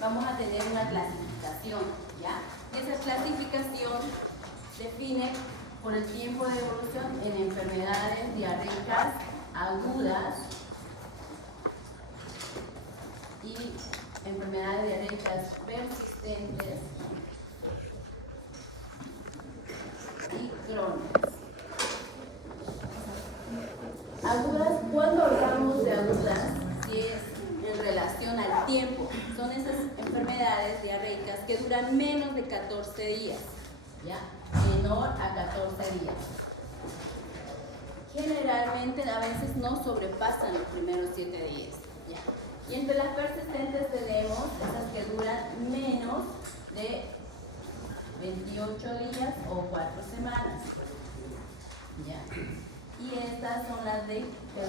vamos a tener una clasificación, ¿ya? Y esa clasificación define por el tiempo de evolución en enfermedades diarreicas agudas y enfermedades diarreicas persistentes y crónicas. Agudas, cuando hablamos de agudas, si es en relación al tiempo, son esas enfermedades diarreicas que duran menos de 14 días, ¿ya? Menor a 14 días. Generalmente a veces no sobrepasan los primeros 7 días, ¿ya? Y entre las persistentes tenemos esas que duran menos de 28 días o 4 semanas, ¿ya? Y estas son las que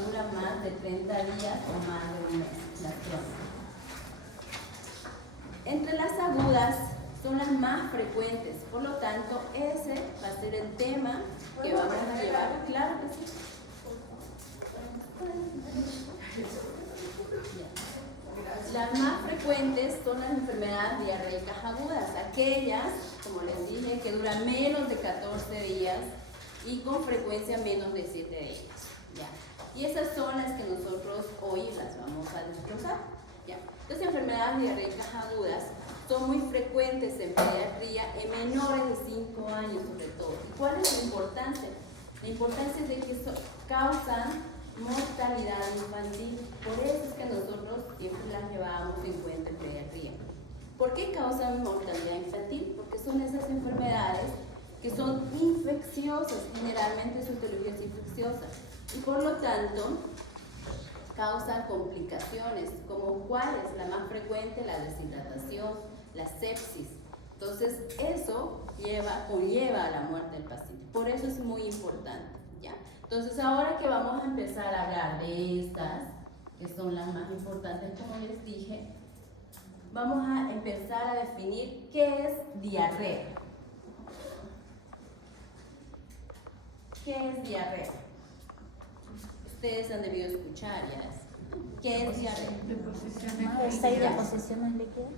duran más de 30 días o más de un mes, las crónicas. Entre las agudas son las más frecuentes, por lo tanto ese va a ser el tema que vamos a llevar. Claro que sí. Las más frecuentes son las enfermedades diarreicas agudas, aquellas, como les dije, que duran menos de 14 días y con frecuencia menos de 7 días, ¿ya? Y esas son las que nosotros hoy las vamos a desglosar, ¿ya? Las enfermedades diarreicas agudas son muy frecuentes en pediatría en menores de 5 años sobre todo. ¿Y cuál es la importancia? La importancia es de que causan mortalidad infantil. Por eso es que nosotros siempre las llevábamos en cuenta en pediatría. ¿Por qué causan mortalidad infantil? Porque son esas enfermedades que son infecciosas, generalmente su etiología es infecciosa, y por lo tanto causan complicaciones, como cuál es la más frecuente, la deshidratación, la sepsis. Entonces eso conlleva a la muerte del paciente, por eso es muy importante, ¿ya? Entonces ahora que vamos a empezar a hablar de estas, que son las más importantes como les dije, vamos a empezar a definir qué es diarrea. ¿Qué es diarrea? Ustedes han debido escuchar ya eso. ¿Qué es diarrea? ¿Deposiciones líquidas?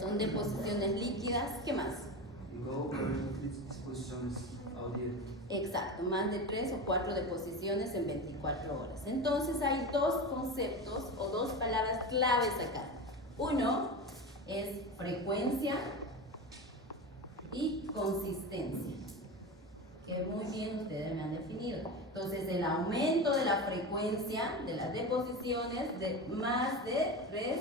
Son deposiciones líquidas. ¿Qué más? Exacto, más de 3 o 4 deposiciones en 24 horas. Entonces hay dos conceptos o dos palabras claves acá. Uno es frecuencia y consistencia, que muy bien ustedes me han definido. Entonces, el aumento de la frecuencia de las deposiciones de más de 3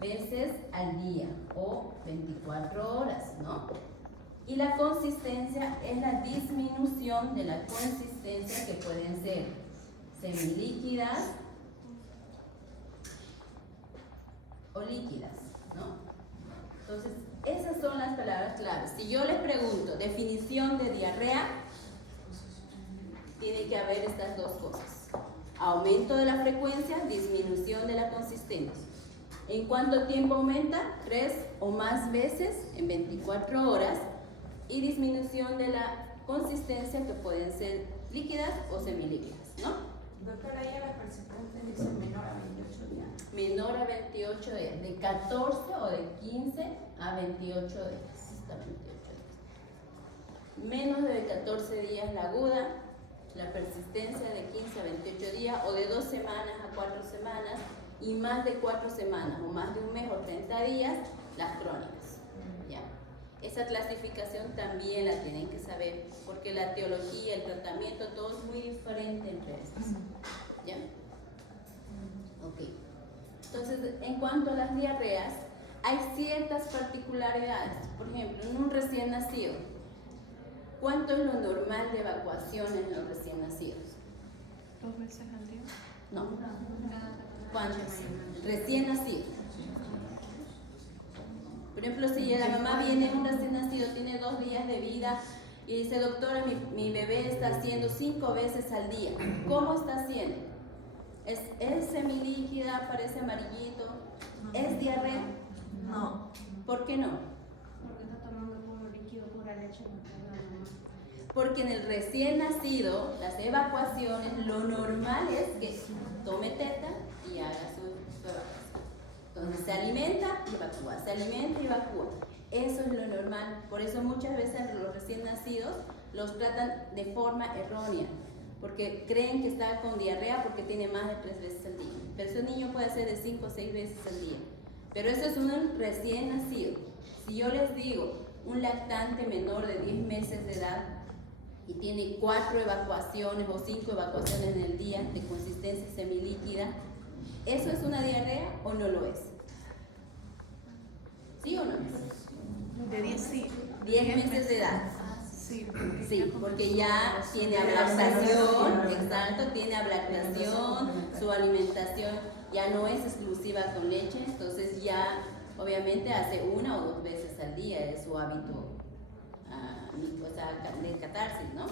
veces al día o 24 horas, ¿no? Y la consistencia es la disminución de la consistencia, que pueden ser semilíquidas o líquidas, ¿no? Entonces, esas son las palabras claves. Si yo les pregunto definición de diarrea, tiene que haber estas dos cosas: aumento de la frecuencia, disminución de la consistencia. ¿En cuánto tiempo aumenta? 3 o más veces en 24 horas. Y disminución de la consistencia, que pueden ser líquidas o semilíquidas, ¿no? Doctora, ahí a la persistente dice menor a 28 días. Menor a 28 días, de 14 o de 15 a 28 días. Hasta 28 días. Menos de 14 días la aguda, la persistencia de 15 a 28 días, o de 2 semanas a 4 semanas, y más de 4 semanas o más de un mes o 30 días, las crónicas, ¿ya? Esa clasificación también la tienen que saber, porque la etiología, el tratamiento, todo es muy diferente entre esas, ¿ya? Ok. Entonces, en cuanto a las diarreas, hay ciertas particularidades. Por ejemplo, en un recién nacido, ¿cuánto es lo normal de evacuaciones en los recién nacidos? 2 veces al día. No. ¿Cuántos? Recién nacido. Por ejemplo, si la mamá viene un recién nacido, tiene 2 días de vida y dice: doctora, mi bebé está haciendo 5 veces al día. ¿Cómo está haciendo? ¿Es semilíquida? ¿Parece amarillito? ¿Es diarrea? No. ¿Por qué no? Porque está tomando puro líquido, pura leche. Porque en el recién nacido, las evacuaciones, lo normal es que tome teta y haga su evacuación. Entonces se alimenta y evacúa, se alimenta y evacúa. Eso es lo normal. Por eso muchas veces los recién nacidos los tratan de forma errónea, porque creen que está con diarrea porque tiene más de 3 veces al día. Pero ese niño puede hacer de 5 o 6 veces al día. Pero eso es un recién nacido. Si yo les digo, un lactante menor de 10 meses de edad y tiene 4 evacuaciones o 5 evacuaciones en el día de consistencia semilíquida, ¿eso es una diarrea o no lo es? ¿Sí o no? De 10 sí. 10 meses de edad. Sí. Sí, porque ya tiene ablactación, exacto, tiene ablactación, su alimentación ya no es exclusiva con leche, entonces ya obviamente hace 1 o 2 veces al día, es su hábito, o sea, de catarsis, ¿no?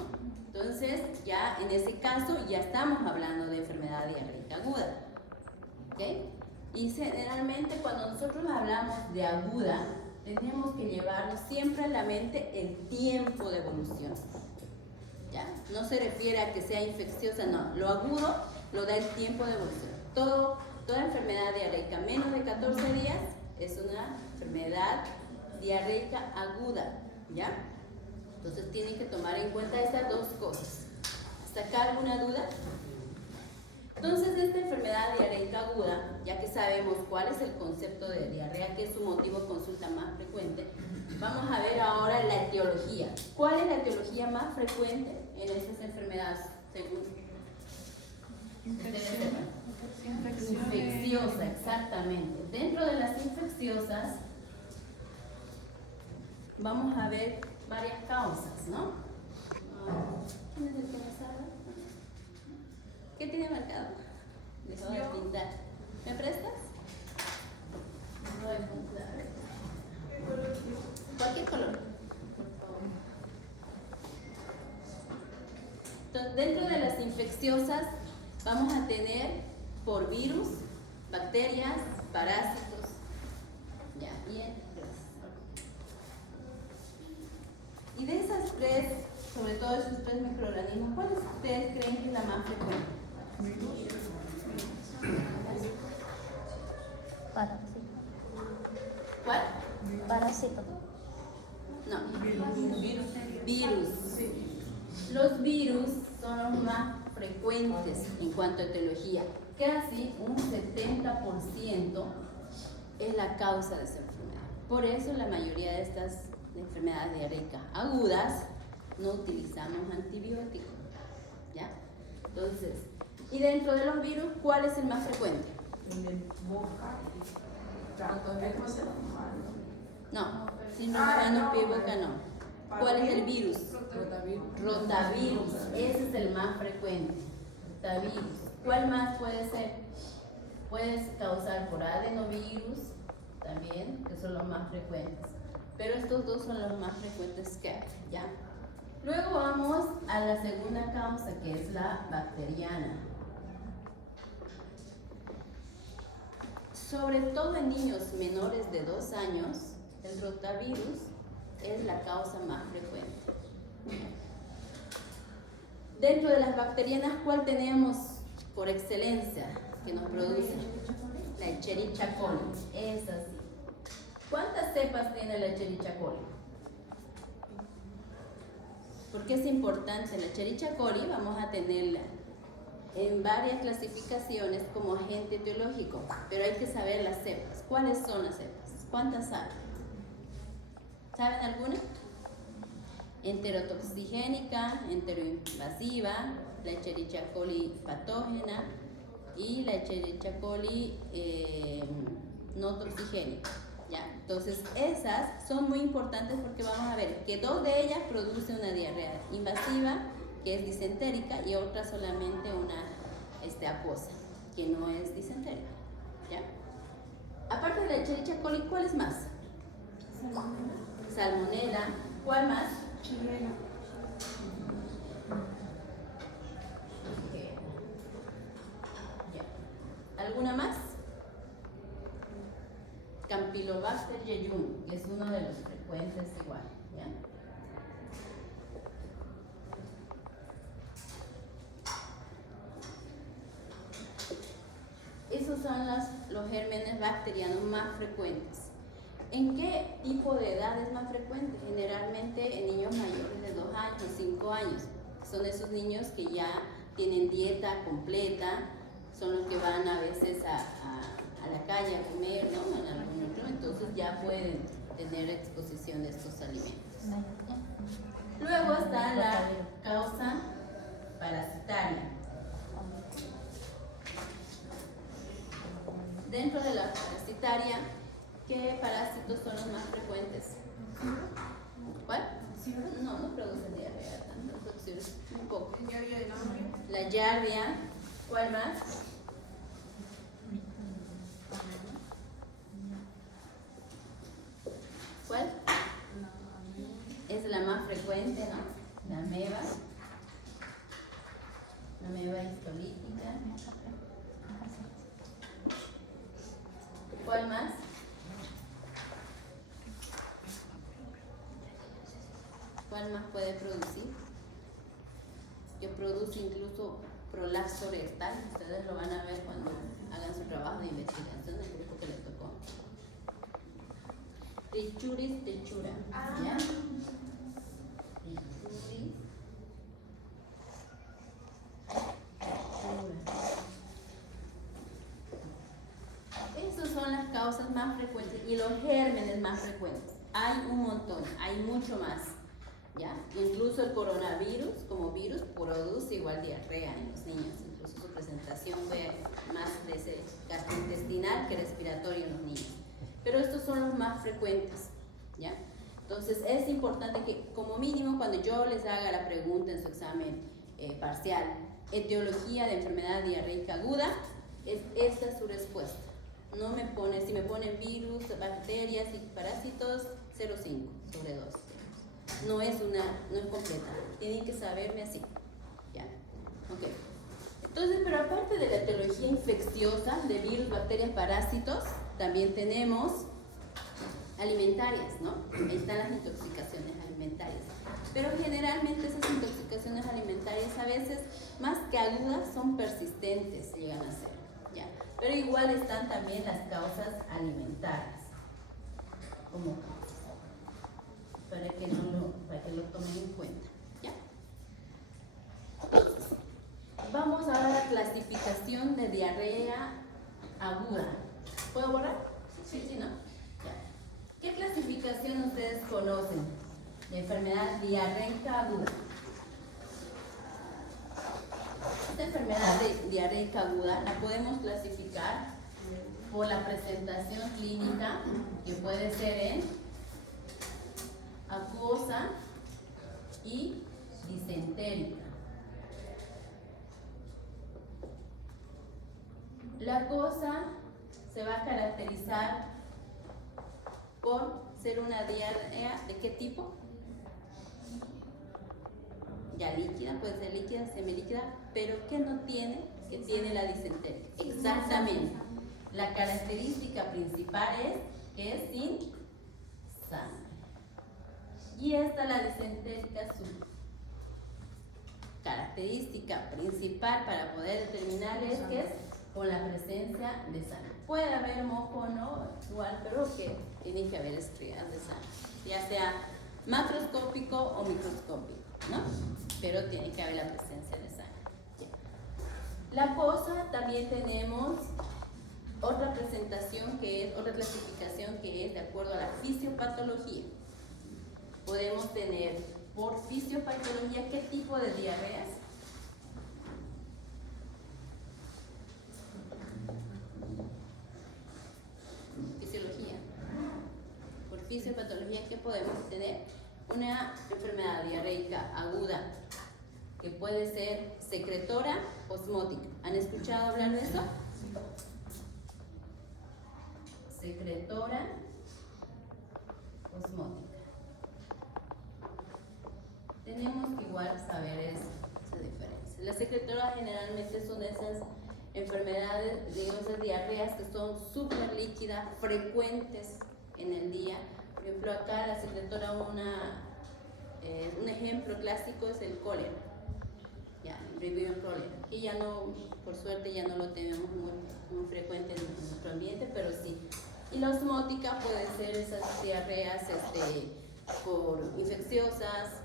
Entonces ya en ese caso ya estamos hablando de enfermedad diarreica aguda, ¿ok? Y generalmente cuando nosotros hablamos de aguda, tenemos que llevarnos siempre a la mente el tiempo de evolución. ¿Ya? No se refiere a que sea infecciosa, no. Lo agudo lo da el tiempo de evolución. Toda enfermedad diarreica menos de 14 días es una enfermedad diarreica aguda. ¿Ya? Entonces tienen que tomar en cuenta estas dos cosas. ¿Hasta acá alguna duda? Entonces, esta enfermedad diarreica aguda, ya que sabemos cuál es el concepto de diarrea, que es su motivo de consulta más frecuente, vamos a ver ahora la etiología. ¿Cuál es la etiología más frecuente en estas enfermedades, según ustedes sepan? Infecciosa, exactamente. Dentro de las infecciosas, vamos a ver varias causas, ¿no? ¿Quién es el que me sabe? ¿Qué tiene marcado? Les voy a pintar. ¿Me prestas? No voy a pintar. Cualquier color, por favor. Entonces, dentro de las infecciosas vamos a tener por virus, bacterias, parásitos. Ya, bien, gracias. Y de esas 3, sobre todo esos 3 microorganismos, ¿cuáles ustedes creen que es la más frecuente? Parásito. ¿Cuál? Parásito. No. Virus. Los virus son los más frecuentes en cuanto a etiología. Casi un 70% es la causa de esa enfermedad. Por eso la mayoría de estas enfermedades diarreicas agudas no utilizamos antibióticos. ¿Ya? Entonces, y dentro de los virus, ¿cuál es el más frecuente? El de boca. No, síndrome de pie y boca no. ¿Cuál es el virus? Rotavirus. Ese es el más frecuente. Rotavirus. ¿Cuál más puede ser? Puedes causar por adenovirus también, que son los más frecuentes. Pero estos dos son los más frecuentes que hay, ¿ya? Luego vamos a la segunda causa, que es la bacteriana. Sobre todo en niños menores de 2 años, el rotavirus es la causa más frecuente. Dentro de las bacterianas, ¿cuál tenemos por excelencia que nos produce? La Escherichia coli. Es así. ¿Cuántas cepas tiene la Escherichia coli? ¿Por qué es importante? La Escherichia coli vamos a tenerla en varias clasificaciones como agente etiológico, pero hay que saber las cepas. ¿Cuáles son las cepas? ¿Cuántas saben? ¿Saben alguna? Enterotoxigénica, enteroinvasiva, la Escherichia coli patógena y la Escherichia coli no toxigénica. ¿Ya? Entonces, esas son muy importantes porque vamos a ver que 2 de ellas producen una diarrea invasiva, que es disentérica, y otra solamente una acuosa, que no es disentérica. ¿Ya? Aparte de la Escherichia coli, ¿cuál es más? Salmonella. ¿Cuál más? Chilena. Okay. Ya. ¿Alguna más? Campylobacter jejuni, que es uno de los frecuentes igual. ¿Ya? Esos son los gérmenes bacterianos más frecuentes. ¿En qué tipo de edad es más frecuente? Generalmente en niños mayores de 2 años, 5 años. Son esos niños que ya tienen dieta completa, son los que van a veces a la calle a comer, ¿no? En algún otro, entonces ya pueden tener exposición de estos alimentos. Luego está la causa parasitaria. Dentro de la parasitaria, ¿qué parásitos son los más frecuentes? ¿Cuál? No, no producen diarrea tanto, un poco. La Yardia. ¿Cuál más? ¿Cuál? Es la más frecuente, ¿no? La ameba. La ameba histolítica. ¿Cuál más? ¿Cuál más puede producir? Que produce incluso prolapso rectal. Ustedes lo van a ver cuando hagan su trabajo de investigación, el grupo que les tocó. Trichuris techura. ¿Ya? Trichuris techura. Esas son las causas más frecuentes y los gérmenes más frecuentes. Hay un montón, hay mucho más. ¿Ya? Incluso el coronavirus, como virus, produce igual diarrea en los niños. Incluso su presentación fue más de ese gastrointestinal que respiratorio en los niños. Pero estos son los más frecuentes. ¿Ya? Entonces es importante que, como mínimo, cuando yo les haga la pregunta en su examen parcial, etiología de enfermedad diarreica aguda, esta es su respuesta. No me pone, si me ponen virus, bacterias y parásitos, 0,5 sobre 2. No es completa. Tienen que saberme así. ¿Ya? Ok. Entonces, pero aparte de la etiología infecciosa de virus, bacterias, parásitos, también tenemos alimentarias, ¿no? Ahí están las intoxicaciones alimentarias. Pero generalmente esas intoxicaciones alimentarias a veces, más que agudas, son persistentes, llegan a ser. ¿Ya? Pero igual están también las causas alimentarias, como para que lo tomen en cuenta. ¿Ya? Entonces, vamos a la clasificación de diarrea aguda. ¿Puedo borrar? Sí, ¿no? Ya. ¿Qué clasificación ustedes conocen de enfermedad diarreica aguda? Esta enfermedad diarreica aguda la podemos clasificar por la presentación clínica, que puede ser en acuosa y disentérica. La acuosa se va a caracterizar por ser una diarrea ¿de qué tipo? Ya líquida, puede ser líquida, semilíquida, pero ¿qué no tiene? Que tiene la disentérica. Exactamente. La característica principal es que es sin sangre. Y esta, la disentérica, su característica principal para poder determinar es que es con la presencia de sangre. Puede haber moco, no, igual, pero que tiene que haber estrías de sangre, ya sea macroscópico o microscópico, ¿no? Pero tiene que haber la presencia de sangre. La cosa, también tenemos otra presentación que es, otra clasificación que es de acuerdo a la fisiopatología. Podemos tener por fisiopatología qué tipo de diarreas. Fisiología. Por fisiopatología, ¿qué podemos tener? Una enfermedad diarreica aguda que puede ser secretora osmótica. ¿Han escuchado hablar de eso? Secretora osmótica. Tenemos que igual saber esa diferencia. Las secretoras generalmente son esas enfermedades, digamos, de diarreas que son súper líquidas, frecuentes en el día. Por ejemplo, acá la secretora, un ejemplo clásico es el cólera. ya, el review problema. Y ya no, por suerte ya no lo tenemos muy frecuente en nuestro ambiente, pero sí. Y la osmótica puede ser esas diarreas por infecciosas,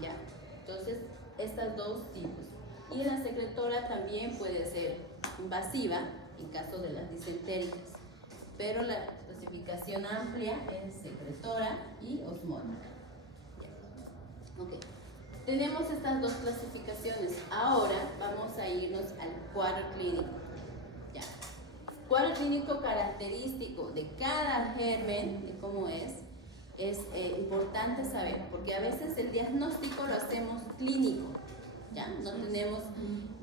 ya. Entonces, estas dos tipos. Y la secretora también puede ser invasiva en caso de las disentéricas, pero la clasificación amplia es secretora y osmótica. Ok, tenemos estas dos clasificaciones. Ahora vamos a irnos al cuadro clínico. Ya. Cuadro clínico característico de cada germen, de cómo es importante saber, porque a veces el diagnóstico lo hacemos clínico. ¿Ya?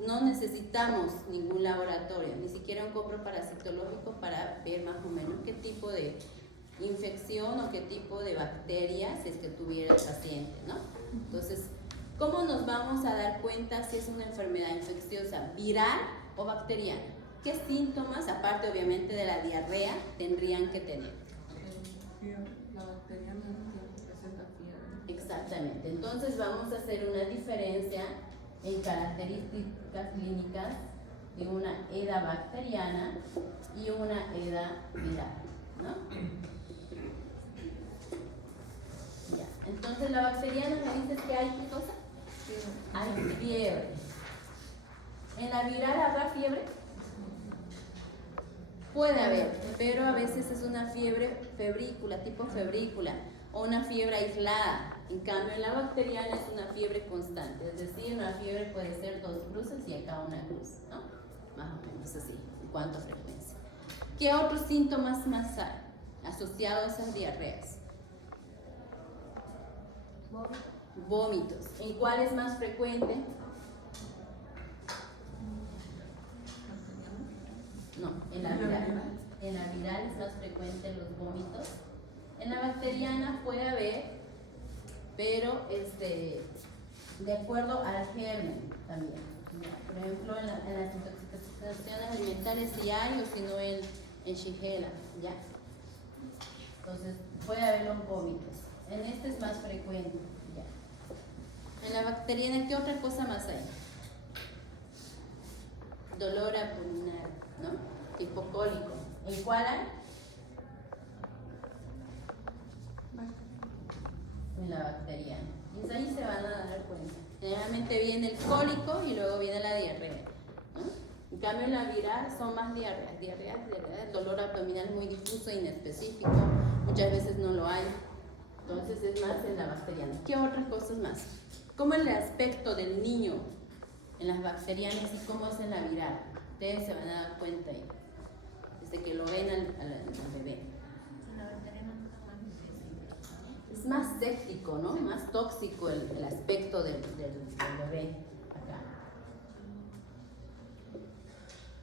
No necesitamos ningún laboratorio, ni siquiera un coproparasitológico para ver más o menos qué tipo de infección o qué tipo de bacterias es que tuviera el paciente, ¿no? Entonces, ¿cómo nos vamos a dar cuenta si es una enfermedad infecciosa viral o bacteriana? ¿Qué síntomas, aparte obviamente de la diarrea, tendrían que tener? La bacteriana presenta fiebre. Exactamente, entonces vamos a hacer una diferencia en características clínicas de una EDA bacteriana y una EDA viral, ¿no? Ya. Entonces la bacteriana me dices que hay ¿qué cosa? Hay fiebre. ¿En la viral habrá fiebre? Puede haber, pero a veces es una fiebre febrícula, tipo febrícula, o una fiebre aislada. En cambio, en la bacteriana es una fiebre constante, es decir, una fiebre puede ser 2 cruces y acá una cruz, ¿no? Más o menos así, en cuanto a frecuencia. ¿Qué otros síntomas más hay asociados a esas diarreas? Vómitos. ¿En cuál es más frecuente? No, en la viral. En la viral es más frecuente los vómitos. En la bacteriana puede haber, pero de acuerdo al germen también. Por ejemplo, en las intoxicaciones alimentarias sí hay, o si no en Shigella, ¿ya? Entonces, puede haber los vómitos. En este es más frecuente, ¿ya? En la bacteriana, ¿qué otra cosa más hay? Dolor abdominal, ¿no? Tipo cólico. ¿En cuál hay? En la bacteriana. Y ahí se van a dar cuenta. Generalmente viene el cólico y luego viene la diarrea, ¿no? En cambio en la viral son más diarreas. El dolor abdominal muy difuso e inespecífico. Muchas veces no lo hay. Entonces es más en la bacteriana. ¿Qué otras cosas más? ¿Cómo es el aspecto del niño en las bacterianas y cómo es en la viral? Ustedes se van a dar cuenta ahí, desde que lo ven al bebé. Es más séptico, ¿no? Más tóxico el aspecto del bebé acá.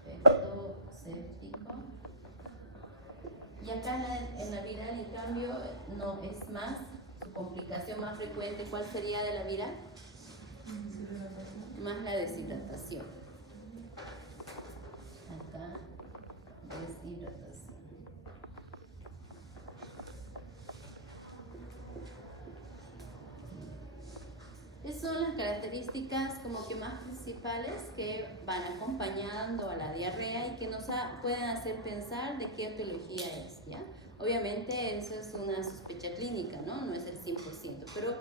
Aspecto séptico. Y acá en la viral, en cambio, no es más, su complicación más frecuente, ¿cuál sería de la viral? Más la deshidratación. Acá, deshidratación. Esas son las características como que más principales que van acompañando a la diarrea y que nos pueden hacer pensar de qué etiología es, ¿ya? Obviamente eso es una sospecha clínica, ¿no? No es el 100%, pero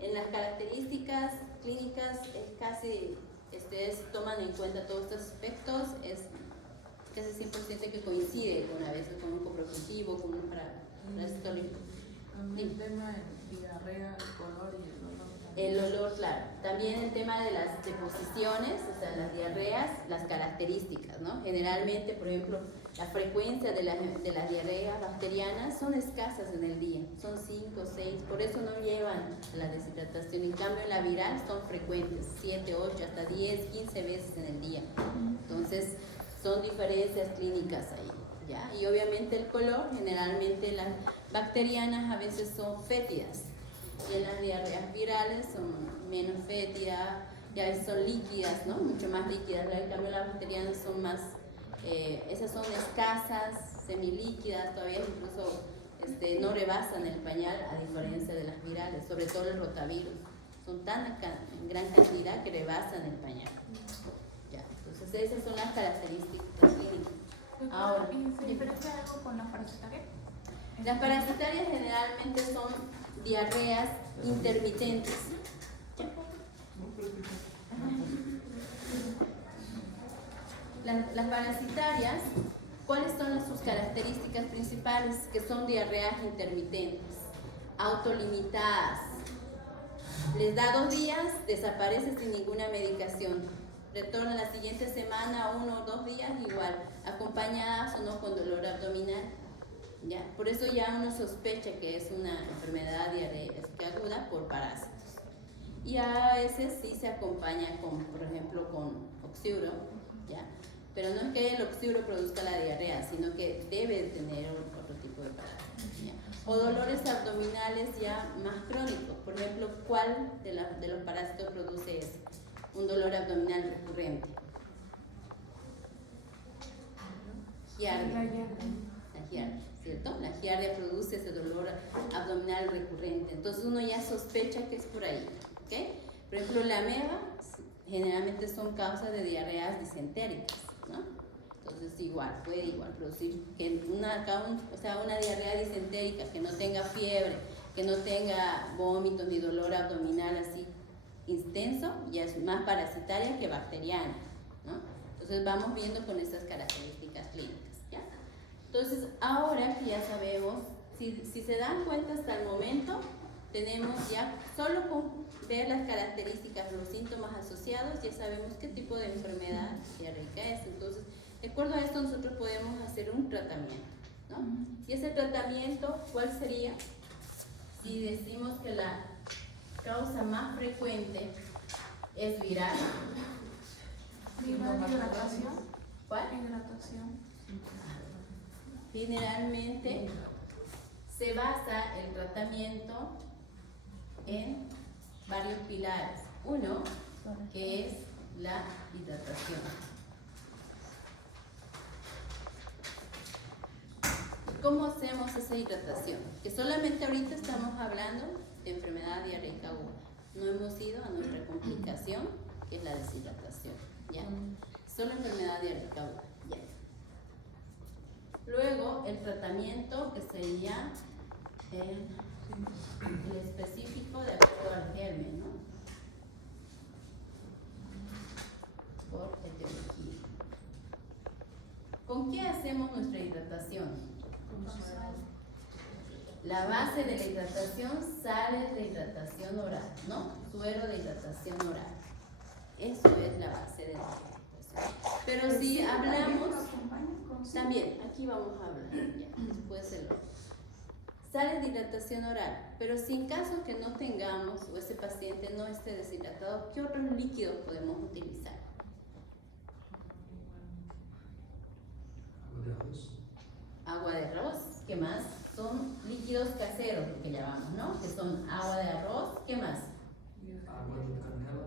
en las características clínicas es casi, ustedes toman en cuenta todos estos aspectos, es casi 100% que coincide con a veces con un coprofutivo, con un parasitológico. El tema de diarrea, el color y el olor. El olor, claro. También el tema de las deposiciones, o sea, las diarreas, las características, ¿no? Generalmente, por ejemplo, la frecuencia de las diarreas bacterianas son escasas en el día, son 5, 6, por eso no llevan a la deshidratación. En cambio, en la viral son frecuentes, 7, 8, hasta 10, 15 veces en el día. Entonces, son diferencias clínicas ahí, ¿ya? Y obviamente el color, generalmente las bacterianas a veces son fétidas. Y en las diarreas virales son menos fétidas, y a veces son líquidas, ¿no? Mucho más líquidas. En cambio las bacterianas son más, esas son escasas, semilíquidas, todavía incluso no rebasan el pañal, a diferencia de las virales, sobre todo el rotavirus. son en gran cantidad que rebasan el pañal. Ya, entonces esas son las características clínicas. Ahora, ¿y se diferencia algo con la parasitaria? las parasitarias generalmente son diarreas intermitentes. ¿Ya? Las parasitarias, ¿cuáles son sus características principales? Que son diarreas intermitentes, autolimitadas. Les da 2 días, desaparece sin ninguna medicación. Retorna la siguiente semana, 1 o 2 días, igual, acompañadas o no con dolor abdominal. ¿Ya? Por eso ya uno sospecha que es una enfermedad diarreica aguda por parásitos. Y a veces sí se acompaña con, por ejemplo, con oxiuro, ¿ya? Pero no es que el oxiuro produzca la diarrea, sino que debe tener otro tipo de parásitos, ¿ya? O dolores abdominales ya más crónicos. Por ejemplo, ¿cuál de los parásitos produce eso? Un dolor abdominal recurrente. Giardia. La giardia, ¿cierto? La giardia produce ese dolor abdominal recurrente. Entonces uno ya sospecha que es por ahí, ¿ok? Por ejemplo, la ameba generalmente son causas de diarreas disentéricas, ¿no? Entonces puede producir que una diarrea disentérica que no tenga fiebre, que no tenga vómitos ni dolor abdominal así intenso, ya es más parasitaria que bacteriana, ¿no? Entonces vamos viendo con estas características clínicas, ¿ya? Entonces ahora que ya sabemos, si se dan cuenta hasta el momento, tenemos ya solo con ver las características, los síntomas asociados, ya sabemos qué tipo de enfermedad diarreica es. Entonces, de acuerdo a esto, nosotros podemos hacer un tratamiento, ¿no? Y ese tratamiento, ¿cuál sería? Si decimos que la causa más frecuente es viral. Hidratación. ¿Cuál? Hidratación. Generalmente se basa el tratamiento en varios pilares. Uno, que es la hidratación. ¿Cómo hacemos esa hidratación? Que solamente ahorita estamos hablando de enfermedad diarreica aguda. No hemos ido a nuestra complicación, que es la deshidratación. ¿Ya? Solo enfermedad diarreica aguda. ¿Ya? Luego, el tratamiento, que sería el específico de acuerdo al germen, ¿no? Por etiología. ¿Con qué hacemos nuestra hidratación? La base de la hidratación, sales de hidratación oral, ¿no? Suero de hidratación oral. Eso es la base de la hidratación. Pero si hablamos, también, aquí vamos a hablar, ya, puede ser sales de hidratación oral, pero si en caso que no tengamos o ese paciente no esté deshidratado, ¿qué otros líquidos podemos utilizar? Agua de arroz. Agua de arroz, ¿qué más? Son líquidos caseros, lo que llamamos, ¿no? Que son agua de arroz, ¿qué más? Agua de canela.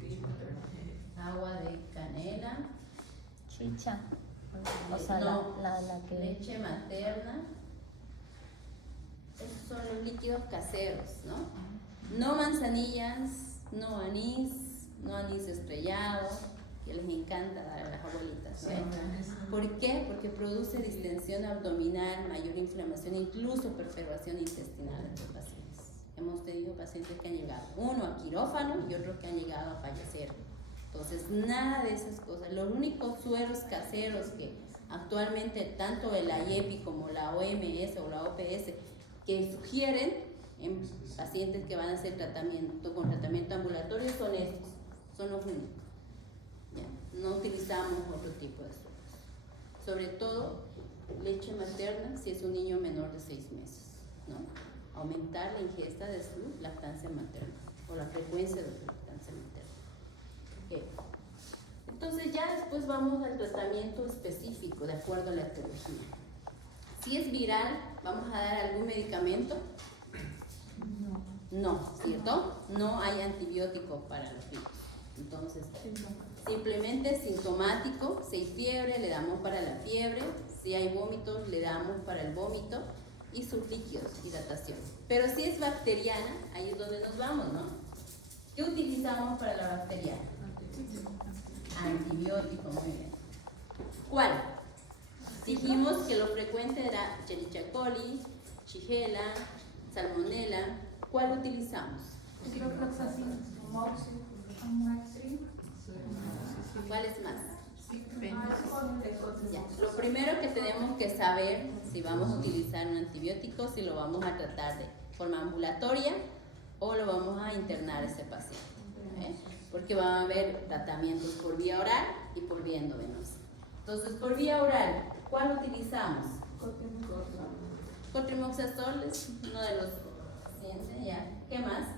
Leche materna. Agua de canela. Chicha. O sea, No, la que... leche materna. Esos son los líquidos caseros, ¿no? No manzanillas, no anís estrellado, que les encanta dar a las abuelitas, ¿no? ¿Por qué? Porque produce distensión abdominal, mayor inflamación, incluso perforación intestinal en los pacientes. Hemos tenido pacientes que han llegado, uno a quirófano y otros que han llegado a fallecer. Entonces, nada de esas cosas. Los únicos sueros caseros que actualmente tanto el IEPI como la OMS o la OPS que sugieren en pacientes que van a hacer tratamiento con tratamiento ambulatorio son estos, son los únicos. ¿Ya? No utilizamos otro tipo de sueros. Sobre todo leche materna si es un niño menor de 6 meses, ¿no? Aumentar la ingesta de su lactancia materna o la frecuencia de su lactancia materna. Okay. Entonces ya después vamos al tratamiento específico de acuerdo a la etiología. Si es viral, ¿vamos a dar algún medicamento? No, ¿cierto? No hay antibiótico para los virus. Entonces, simplemente sintomático, si hay fiebre, le damos para la fiebre, si hay vómitos, le damos para el vómito, y sus líquidos, hidratación. Pero si es bacteriana, ahí es donde nos vamos, ¿no? ¿Qué utilizamos para la bacteriana? Antibiótico, muy bien. ¿Cuál? Dijimos que lo frecuente era Escherichia coli, Shigella, Salmonella. ¿Cuál utilizamos? ¿Cuál es más? Ya. Lo primero que tenemos que saber si vamos a utilizar un antibiótico, si lo vamos a tratar de forma ambulatoria o lo vamos a internar a ese paciente. Porque van a haber tratamientos por vía oral y por vía endovenosa. Entonces, por vía oral, ¿cuál utilizamos? Cotrimoxazol es uno de los pacientes, ya. ¿Qué más?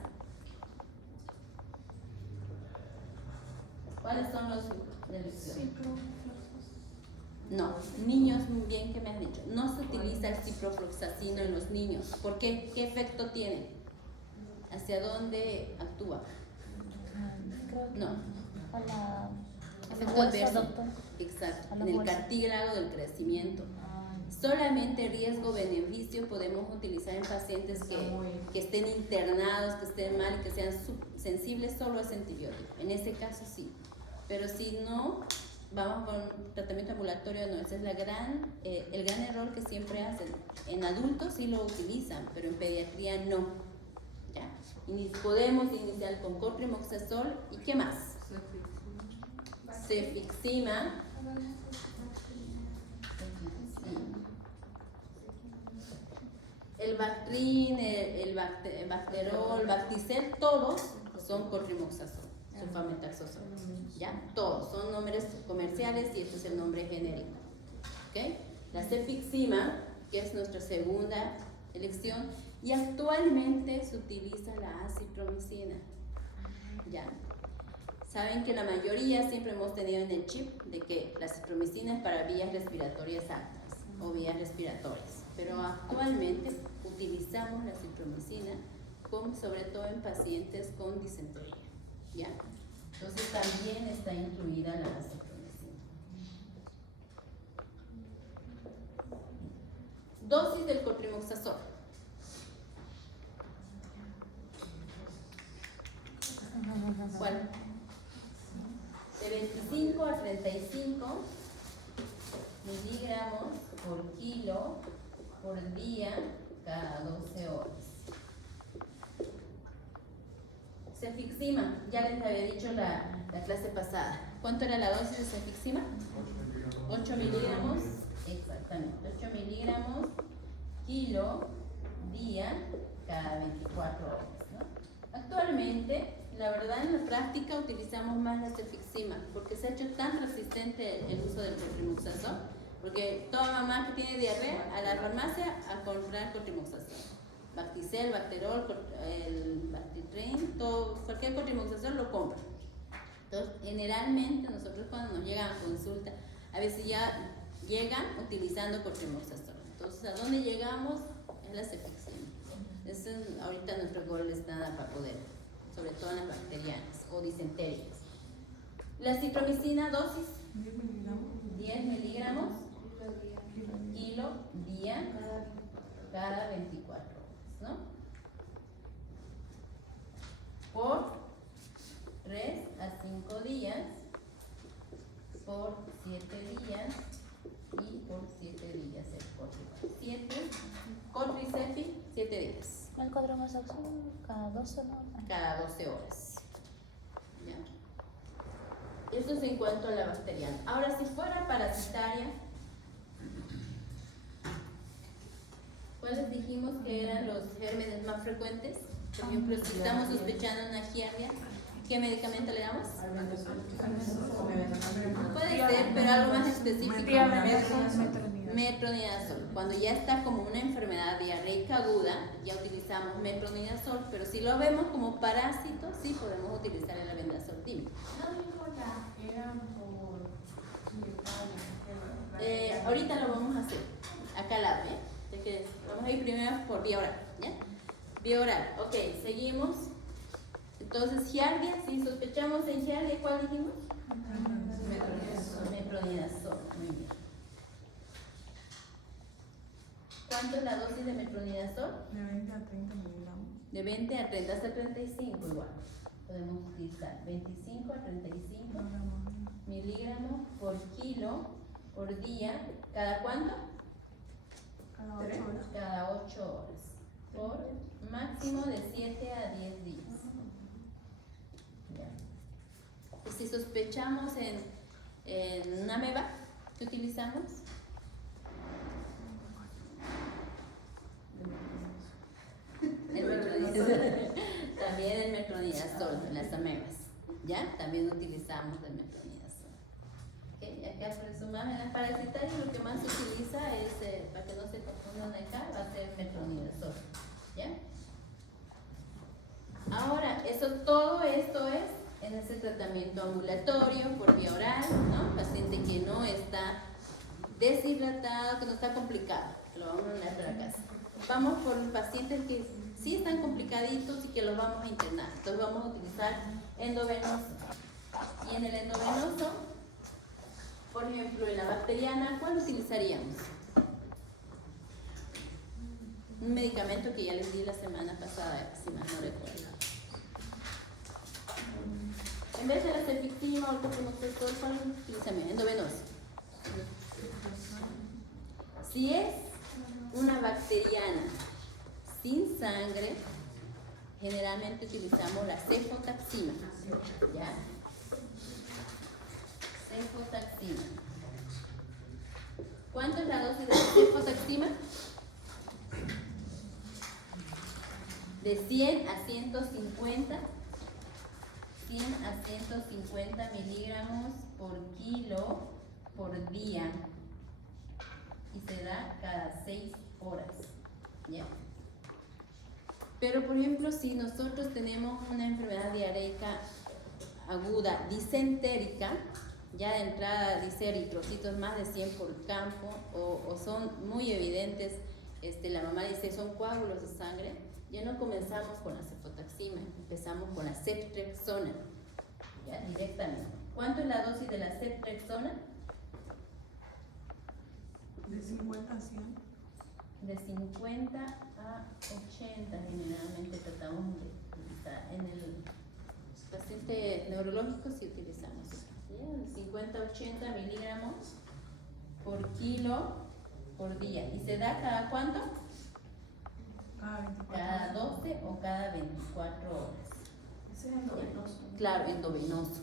¿Cuáles son los de elección? No, niños, muy bien que me has dicho. No se utiliza el ciprofloxacino en los niños. ¿Por qué? ¿Qué efecto tiene? ¿Hacia dónde actúa? No. Efecto adverso. Exacto. En el cartílago del crecimiento. Solamente riesgo-beneficio podemos utilizar en pacientes que estén internados, que estén mal, que sean sensibles solo a ese antibiótico. En ese caso sí. Pero si no, vamos con tratamiento ambulatorio, no. Ese es el gran error que siempre hacen. En adultos sí lo utilizan, pero en pediatría no. ¿Ya? Podemos iniciar con cotrimoxazol y ¿qué más? Cefixima. El Bactrin, el Bacterol, el Bacticel, todos son cotrimoxazol, sulfametaxazol. ¿Ya? Todos son nombres comerciales y este es el nombre genérico. ¿Okay? La cefixima, que es nuestra segunda elección, y actualmente se utiliza la acitromicina. ¿Ya? Saben que la mayoría siempre hemos tenido en el chip de que la acitromicina es para vías respiratorias altas o vías respiratorias, pero actualmente utilizamos la acitromicina sobre todo en pacientes con disentería. ¿Ya? Entonces también está incluida la acitromicina. Dosis del cotrimoxazol. ¿Cuál? De 25 a 35 miligramos por kilo por día cada 12 horas. Cefixima, ya les había dicho la clase pasada. ¿Cuánto era la dosis de cefixima? 8 miligramos, exactamente, 8 miligramos kilo día cada 24 horas, ¿no? Actualmente, la verdad, en la práctica utilizamos más la cefixima porque se ha hecho tan resistente el uso del cotrimoxazol, porque toda mamá que tiene diarrea a la farmacia a comprar cotrimoxazol. Bacticel, Bacterol, el Bactitrin, cualquier cotrimoxazol lo compra. Entonces, generalmente nosotros cuando nos llegan a consulta, a veces ya llegan utilizando cotrimoxazol. Entonces, ¿a dónde llegamos? Es la cefixima. Ese es ahorita nuestro gol estándar para poder, sobre todo en las bacterianas o disentéricas. La citromicina dosis 10 miligramos kilo día cada 24 horas, ¿no? Por 3 a 5 días, por 7 días y por 7 días el cotricefi 7 días. El cotrimoxazol cada 12 horas. Cada 12 horas. ¿Ya? Esto es en cuanto a la bacteriana. Ahora, si fuera parasitaria, ¿cuáles dijimos que eran los gérmenes más frecuentes? Por ejemplo, si estamos sospechando una giardia, ¿qué medicamento le damos? Puede ser, pero algo más específico. Metronidazol. Cuando ya está como una enfermedad diarreica aguda, ya utilizamos metronidazol, pero si lo vemos como parásito, sí podemos utilizar el albendazol tímico. Ahorita lo vamos a hacer, acá al lado, ¿eh? Vamos a ir primero por vía oral, ¿ya? Vía oral, ok, seguimos. Entonces, giardia, si sospechamos en giardia, ¿cuál dijimos? Metronidazol, muy bien. ¿Cuánto es la dosis de metronidazol? De 20 a 30 miligramos. De 20 a 30 hasta 35 igual. Podemos utilizar 25 a 35 miligramos por kilo por día. ¿Cada cuánto? Cada 8 horas. Cada 8 horas. Por máximo de 7 a 10 días. Ya. Pues si sospechamos en una ameba, ¿qué utilizamos? El metronidazol. También el metronidazol en las amebas. ¿Ya? También utilizamos el metronidazol. ¿Okay? Y acá presumamos en las parasitarias lo que más se utiliza es, para que no se confundan acá, va a ser metronidazol. ¿Ya? Ahora, todo esto es en ese tratamiento ambulatorio por vía oral, ¿no? Paciente que no está deshidratado, que no está complicado, que lo vamos a mandar para la casa. Vamos por pacientes que sí están complicaditos y que los vamos a internar. Entonces vamos a utilizar endovenoso. Y en el endovenoso, por ejemplo, en la bacteriana, ¿cuál utilizaríamos? Un medicamento que ya les di la semana pasada, si mal no recuerdo. En vez de la cefixima o el copromoxazol, ¿cuál utilizamos? Endovenoso. Si es una bacteriana sin sangre, generalmente utilizamos la cefotaxima. ¿Ya? Cefotaxima. ¿Cuánto es la dosis de cefotaxima? De 100 a 150. 100 a 150 miligramos por kilo por día. Y se da cada 6 horas. ¿Ya? Pero por ejemplo, si nosotros tenemos una enfermedad diarreica aguda disentérica, ya de entrada dice eritrocitos más de 100 por campo, o son muy evidentes, la mamá dice son coágulos de sangre, ya no comenzamos con la cefotaxima, empezamos con la ceftriaxona, ya directamente. ¿Cuánto es la dosis de la ceftriaxona? De 50 a 100. De 50 a 80 generalmente tratamos de utilizar. En el paciente neurológico sí utilizamos de 50 a 80 miligramos por kilo por día. ¿Y se da cada cuánto? Cada 24 Cada horas. 12 o cada 24 horas. Ese es endovenoso. Claro, endovenoso.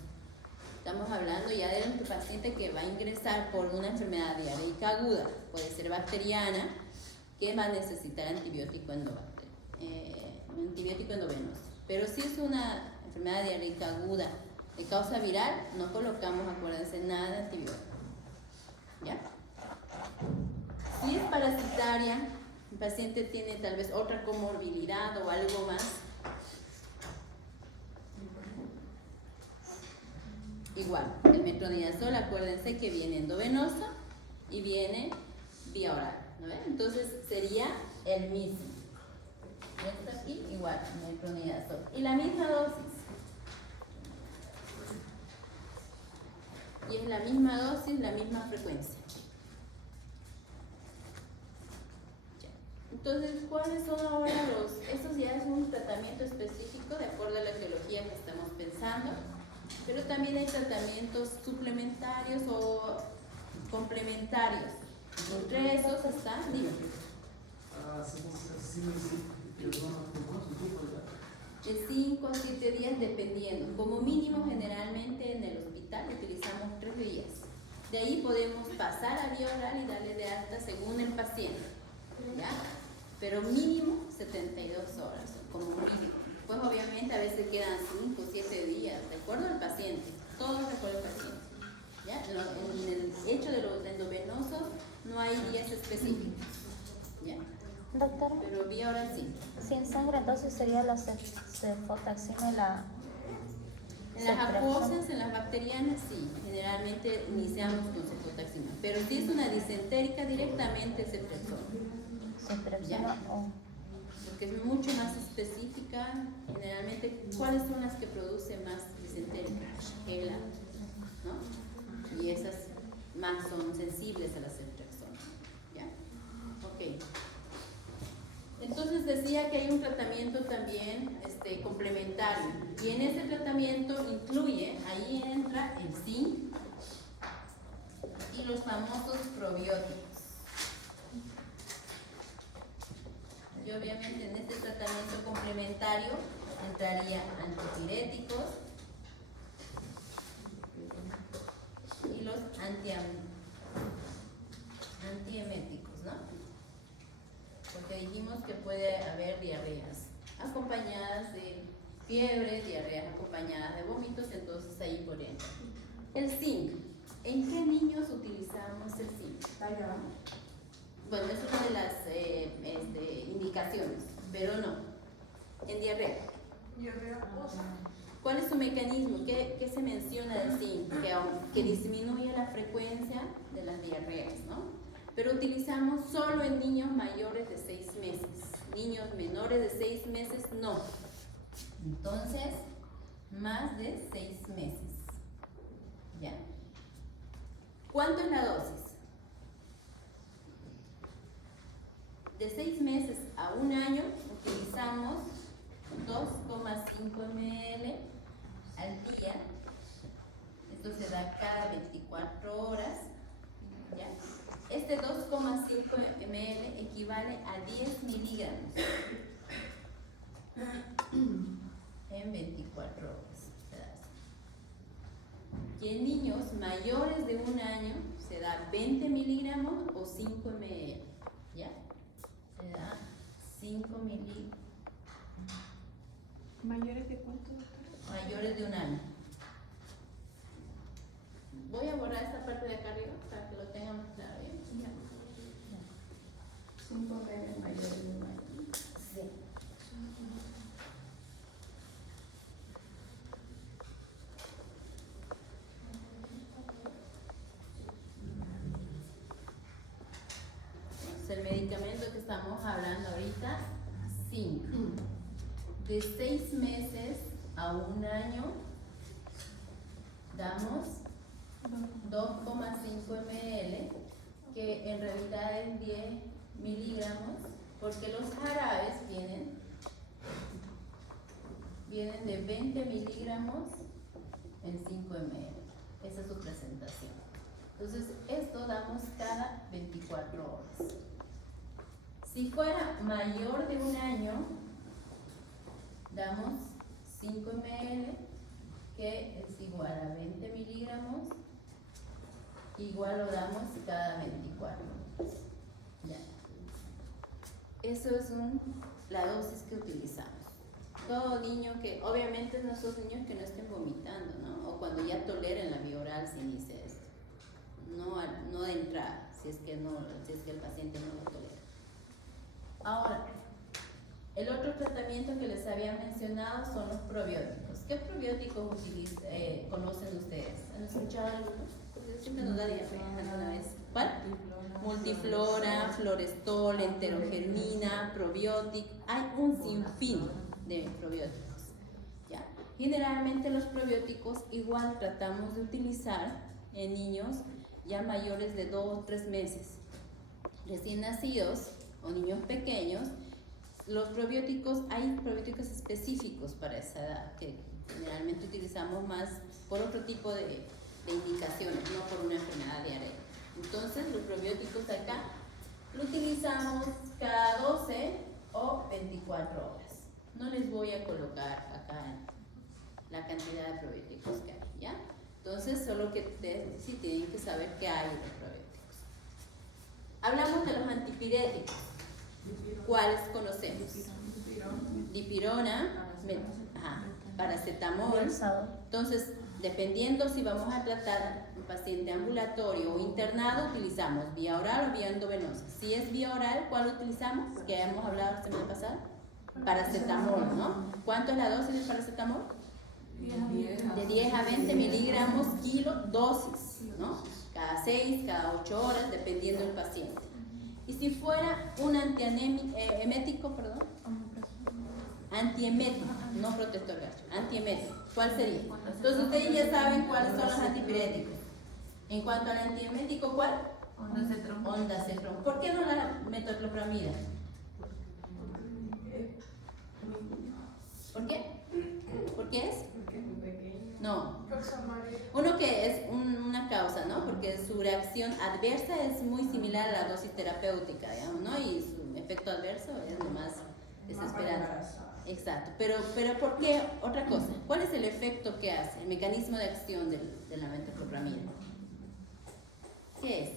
Estamos hablando ya de un paciente que va a ingresar por una enfermedad diarreica aguda, puede ser bacteriana, que va a necesitar antibiótico endovenoso. Pero si es una enfermedad diarreica aguda de causa viral, no colocamos, acuérdense, nada de antibiótico. ¿Ya? Si es parasitaria, el paciente tiene tal vez otra comorbilidad o algo más, igual, el metronidazol, acuérdense que viene endovenoso y viene vía oral, ¿no ven? Entonces sería el mismo. Esto aquí, igual, metronidazol. Y la misma dosis. Y es la misma dosis, la misma frecuencia. Entonces, ¿cuáles son ahora estos ya es un tratamiento específico de acuerdo a la etiología que estamos pensando? Pero también hay tratamientos suplementarios o complementarios. Entre esos está, dime. De 5 a 7 días dependiendo. Como mínimo, generalmente en el hospital utilizamos 3 días. De ahí podemos pasar a vía oral y darle de alta según el paciente. ¿Ya? Pero mínimo 72 horas, como mínimo. Pues obviamente a veces quedan 5 o 7 días, de acuerdo al paciente, todo de acuerdo al paciente. ¿Ya? En el hecho de los endovenosos no hay días específicos. ¿Ya? Doctora, Pero vía oral sí. si en sangre entonces sería la cefotaxima y la... En las acuosas, en las bacterianas sí, generalmente iniciamos con cefotaxima. Pero si es una disentérica directamente ceftriaxona. Ceftriaxona o... Porque es mucho más específica, generalmente, ¿cuáles son las que producen más disentérica? Shigella, ¿no? Y esas más son sensibles a la ceftriaxona, ¿ya? Ok. decía que hay un tratamiento también complementario, y en ese tratamiento incluye, ahí entra el zinc y los famosos probióticos. Y obviamente en este tratamiento complementario entraría antipiréticos y los antieméticos, ¿no? Porque dijimos que puede haber diarreas acompañadas de fiebre, diarreas acompañadas de vómitos, entonces ahí por ejemplo. El zinc. ¿En qué niños utilizamos el zinc? Bueno, es una de las indicaciones, pero no. En diarrea. ¿Cuál es su mecanismo? ¿Qué se menciona del zinc? Que disminuye la frecuencia de las diarreas, ¿no? Pero utilizamos solo en niños mayores de 6 meses. Niños menores de 6 meses, no. Entonces, más de 6 meses. ¿Ya? ¿Cuánto es la dosis? De 6 meses a 1 año utilizamos 2,5 ml al día. Esto se da cada 24 horas. ¿Ya? Este 2,5 ml equivale a 10 miligramos en 24 horas. Y en niños mayores de 1 año se da 20 miligramos o 5 ml. ¿Ya? Se da 5 miligramos. ¿Mayores de cuánto, doctora? Mayores de 1 año. Voy a borrar esta parte de acá arriba para que lo tengamos claro. ¿Bien? 5 ml mayores de 1 año. Sí. El medicamento que estamos hablando ahorita, zinc. De 6 meses a 1 año damos 2,5 ml, que en realidad es 10 miligramos, porque los jarabes vienen de 20 miligramos en 5 ml. Esa es su presentación. Entonces, esto damos cada 24 horas. Si fuera mayor de 1 año, damos 5 ml, que es igual a 20 miligramos, igual lo damos cada 24 horas. Ya. Eso es la dosis que utilizamos. Todo niño que, obviamente no son niños que no estén vomitando, ¿no? O cuando ya toleren la vía oral se inicia esto. No de entrada, si es que el paciente no lo tolera. Ahora, el otro tratamiento que les había mencionado son los probióticos. ¿Qué probióticos conocen ustedes? ¿Han escuchado algunos? Siempre nos da diarrea alguna vez. ¿Cuál? Multiflora, Florestol, enterogermina, probiótico. Hay un sinfín de probióticos. ¿Ya? Generalmente los probióticos igual tratamos de utilizar en niños ya mayores de 2 o 3 meses. Recién nacidos o niños pequeños, los probióticos, hay probióticos específicos para esa edad que generalmente utilizamos más por otro tipo de indicaciones, no por una enfermedad diarrea. Entonces, los probióticos acá lo utilizamos cada 12 o 24 horas. No les voy a colocar acá la cantidad de probióticos que hay, ¿ya? Entonces, solo que ustedes sí tienen que saber qué hay de probióticos. Hablamos de los antipiréticos. ¿Cuáles conocemos? Dipirona, paracetamol. Entonces, dependiendo si vamos a tratar un paciente ambulatorio o internado, utilizamos vía oral o vía endovenosa. Si es vía oral, ¿cuál utilizamos? Que hemos hablado la semana pasada. Paracetamol, ¿no? ¿Cuánto es la dosis de paracetamol? De 10 a 20 miligramos kilo dosis, ¿no? Cada 6, cada 8 horas, dependiendo del paciente. Y si fuera un antiemético, antiemético, no protector gástrico, antiemético, ¿cuál sería? Entonces ustedes ya saben cuáles son los antipiréticos. En cuanto al antiemético, ¿cuál? Ondansetron. ¿Por qué no la metoclopramida? adversa es muy similar a la dosis terapéutica, digamos, ¿no? Y su efecto adverso es lo más desesperante. Exacto, pero ¿por qué? Otra cosa, ¿cuál es el efecto que hace, el mecanismo de acción de la metoclopramida? ¿Qué es?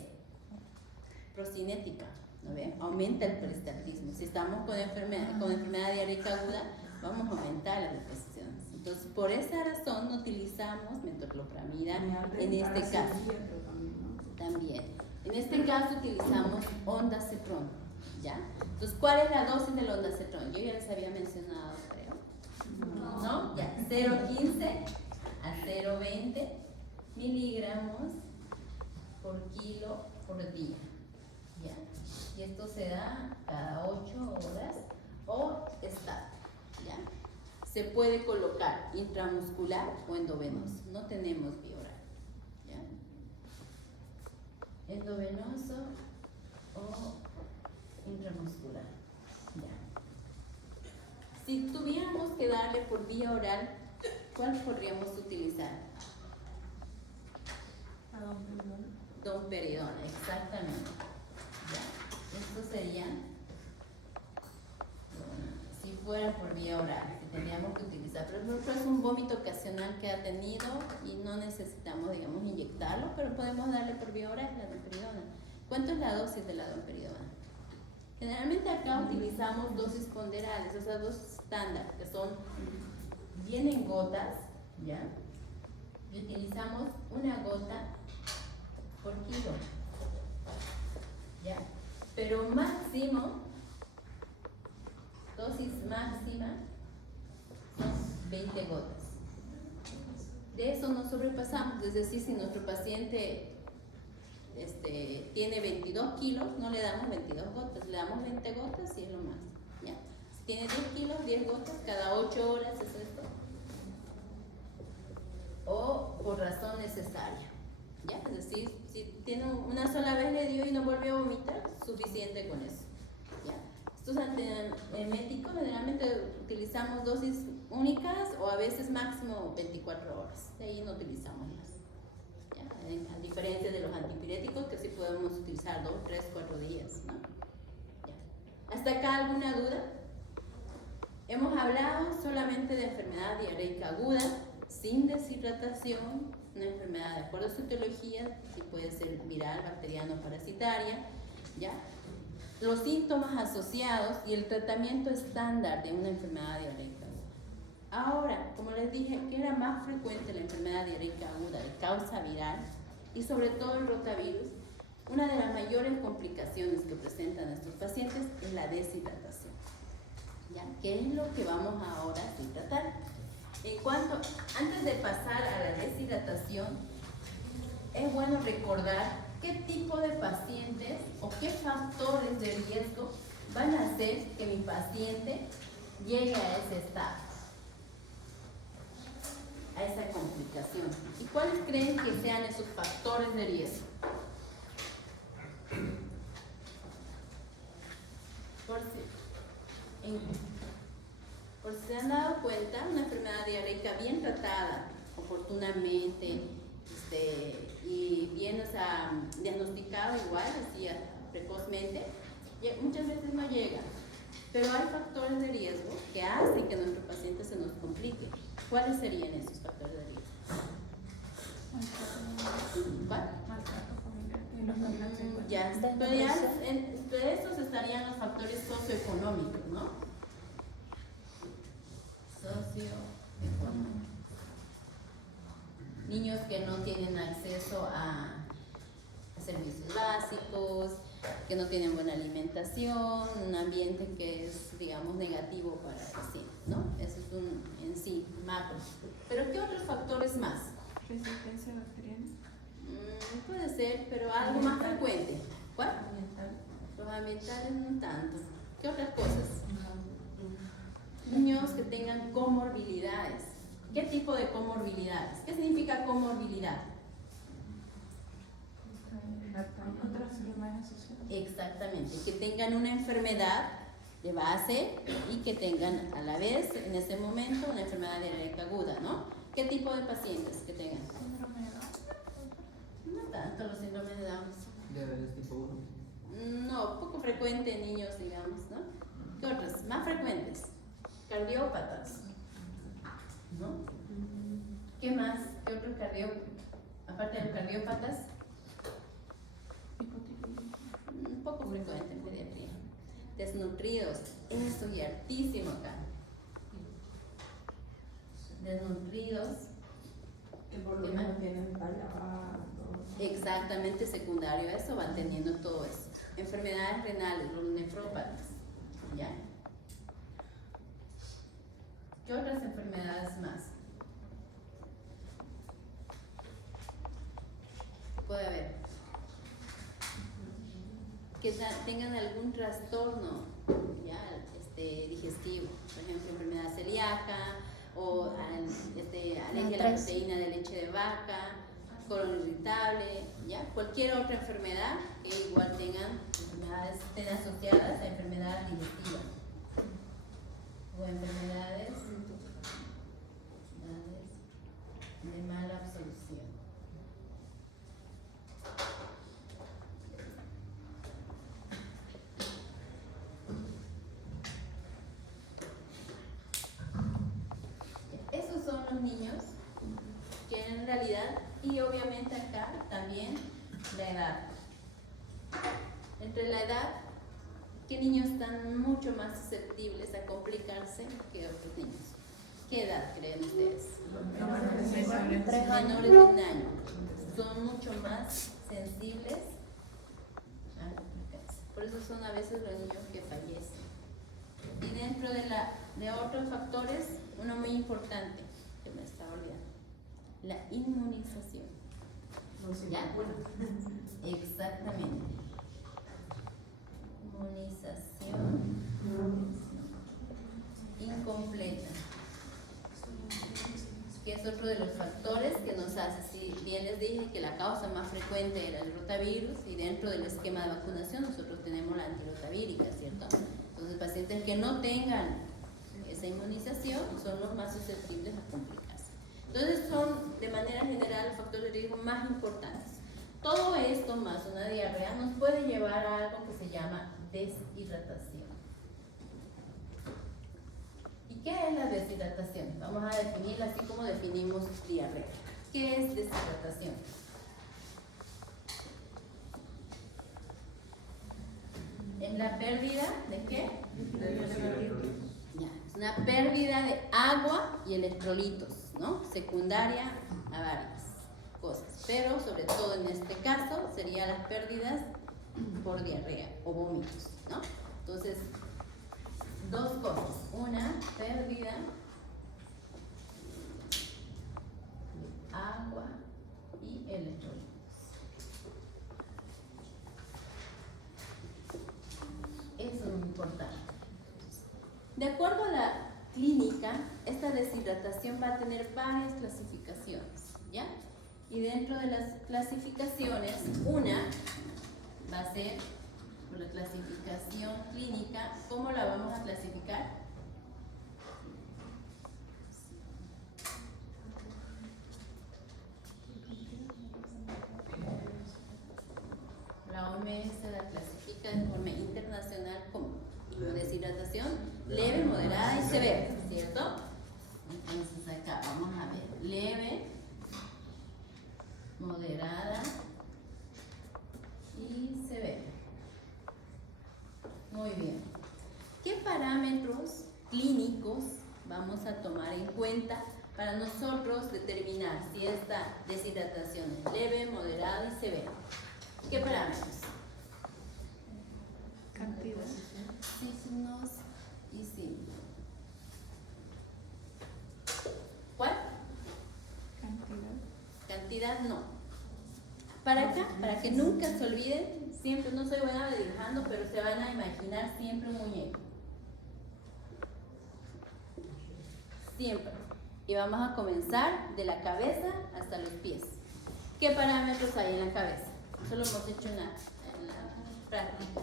Procinética, ¿no ve? Aumenta el peristaltismo. Si estamos con enfermedad diarreica aguda, vamos a aumentar las deposiciones. Entonces, por esa razón no utilizamos metoclopramida en este caso. También. En este caso utilizamos ondansetron, ¿ya? Entonces, ¿cuál es la dosis del ondansetron? Yo ya les había mencionado, creo. ¿No? Ya, 0,15 a 0,20 miligramos por kilo por día, ¿ya? Y esto se da cada 8 horas o está, ¿ya? Se puede colocar intramuscular o endovenoso, no tenemos vía oral, ¿ya? Endovenoso o intramuscular, ¿ya? Si tuviéramos que darle por vía oral, ¿cuál podríamos utilizar? Domperidona, exactamente. ¿Ya? Esto sería, si fuera por vía oral, si tendríamos que utilizar, pero es un vómito ocasional que ha tenido y no necesitamos, digamos, inyectarlo, pero podemos darle por vía oral la domperidona. ¿Cuánto es la dosis de la domperidona? Generalmente acá utilizamos dosis ponderales, o sea, dosis estándar, que son, vienen gotas, ¿ya? Y utilizamos una gota por kilo, ¿ya? Pero máximo, dosis máxima, son 20 gotas. De eso no sobrepasamos, es decir, si nuestro paciente tiene 22 kilos, no le damos 22 gotas, le damos 20 gotas y es lo más, ¿ya? Si tiene 10 kilos, 10 gotas, cada 8 horas es esto, o por razón necesaria, ¿ya? Es decir, si tiene una sola vez le dio y no volvió a vomitar, suficiente con eso, ¿ya? Estos antieméticos generalmente utilizamos dosis únicas o a veces máximo 24 horas, de ahí no utilizamos más, ¿ya? A diferencia de los antipiréticos que sí podemos utilizar 2, 3, 4 días, ¿no? ¿Ya? ¿Hasta acá alguna duda? Hemos hablado solamente de enfermedad diarreica aguda, sin deshidratación, una enfermedad de acuerdo a su etiología, si puede ser viral, bacteriana o parasitaria, ¿ya? Los síntomas asociados y el tratamiento estándar de una enfermedad diarreica aguda. Ahora, como les dije, que era más frecuente la enfermedad diarreica aguda de causa viral y sobre todo el rotavirus, una de las mayores complicaciones que presentan estos pacientes es la deshidratación, ¿ya? ¿Qué es lo que vamos ahora a tratar? Antes de pasar a la deshidratación, es bueno recordar qué tipo de pacientes o qué factores de riesgo van a hacer que mi paciente llegue a ese estado, a esa complicación. ¿Y cuáles creen que sean esos factores de riesgo? Por si se han dado cuenta, una enfermedad diarreica bien tratada oportunamente y bien diagnosticada igual, así precozmente, muchas veces no llega. Pero hay factores de riesgo que hacen que nuestro paciente se nos complique. ¿Cuáles serían esos factores de riesgo? ¿Cuál? Maltrato familiar y los problemas Ya, pero ya entre estos estarían los factores socioeconómicos, ¿no? Socioeconómicos. Niños que no tienen acceso a servicios básicos, que no tienen buena alimentación, un ambiente que es, digamos, negativo para el paciente, ¿no? Eso es en sí macro. Pero ¿qué otros factores más? Resistencia bacteriana. Puede ser, pero algo más frecuente. ¿Cuál? Ambiental. Los ambientales no tanto. ¿Qué otras cosas? Niños que tengan comorbilidades. ¿Qué tipo de comorbilidades? ¿Qué significa comorbilidad? Otras enfermedades asociadas. Exactamente, que tengan una enfermedad de base y que tengan a la vez en ese momento una enfermedad diarreica aguda, ¿no? ¿Qué tipo de pacientes que tengan? Síndrome de Down. No tanto los síndromes de Down. Diabetes tipo 1. No, poco frecuente en niños, digamos, ¿no? ¿Qué otras? Más frecuentes. Cardiópatas, ¿no? ¿Qué más? ¿Qué otros aparte de los cardiópatas? Un poco frecuente en pediatría. Desnutridos, eso y hartísimo acá. Desnutridos. Que por lo menos tienen talla baja, todo. Exactamente secundario a eso, van teniendo todo eso. Enfermedades renales, los nefrópatas, ¿ya? ¿Qué otras enfermedades más puede haber? Que tengan algún trastorno, ¿ya? Digestivo, por ejemplo, enfermedad celíaca o alergia a la proteína de leche de vaca, colon irritable, ¿ya? Cualquier otra enfermedad que igual tengan enfermedades, estén asociadas a enfermedades digestivas o enfermedades de mala absorción. Esos son los niños que en realidad, y obviamente acá también la edad. Entre la edad, ¿qué niños están mucho más susceptibles a complicarse que otros niños? ¿Qué edad creen ustedes? Menores de un año. Son mucho más sensibles a complicarse. Por eso son a veces los niños que fallecen. Y dentro de otros factores, uno muy importante, que me estaba olvidando, la inmunización. ¿Ya? Exactamente. Inmunización incompleta, que es otro de los factores que nos hace, si bien les dije que la causa más frecuente era el rotavirus, y dentro del esquema de vacunación nosotros tenemos la antirotavírica, ¿cierto? Entonces pacientes que no tengan esa inmunización son los más susceptibles a complicarse. Entonces son de manera general los factores de riesgo más importantes. Todo esto más una diarrea nos puede llevar a algo que se llama deshidratación. ¿Y qué es la deshidratación? Vamos a definirla así como definimos diarrea. ¿Qué es deshidratación? ¿Es la pérdida de qué? Ya, es una pérdida de agua y electrolitos, ¿no? Secundaria a varias cosas, pero sobre todo en este caso serían las pérdidas por diarrea o vómitos, ¿no? Entonces, dos cosas. Una, pérdida de agua y electrolitos. Eso es muy importante. De acuerdo a la clínica, esta deshidratación va a tener varias clasificaciones, ¿ya? Y dentro de las clasificaciones, una va a ser por la clasificación clínica. ¿Cómo la vamos a clasificar? La OMS la clasifica de forma internacional como deshidratación leve, moderada y severa, ¿cierto? Entonces acá vamos a ver, leve, moderada y severa. Muy bien. ¿Qué parámetros clínicos vamos a tomar en cuenta para nosotros determinar si esta deshidratación es leve, moderada y severa? ¿Qué parámetros? Cantidad. Signos y signos. ¿Cuál? Cantidad no. Para acá, para que nunca se olviden, siempre, no soy buena dibujando, pero se van a imaginar siempre un muñeco. Siempre. Y vamos a comenzar de la cabeza hasta los pies. ¿Qué parámetros hay en la cabeza? Eso lo hemos hecho en la práctica.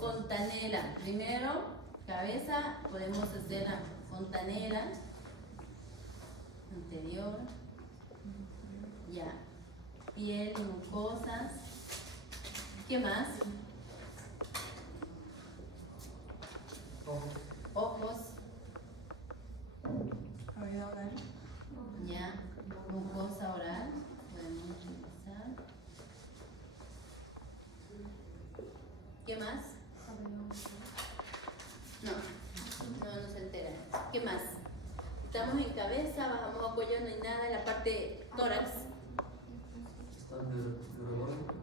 Fontanela. Primero, cabeza, podemos hacer la fontanela anterior. Ya. Piel, mucosas. ¿Qué más? Ojos. Oído oral. Ya. Mucosa oral. Podemos utilizar. ¿Qué más? No se entera. ¿Qué más? Estamos en cabeza, bajamos a cuello, no hay nada en la parte tórax. Está neurológico.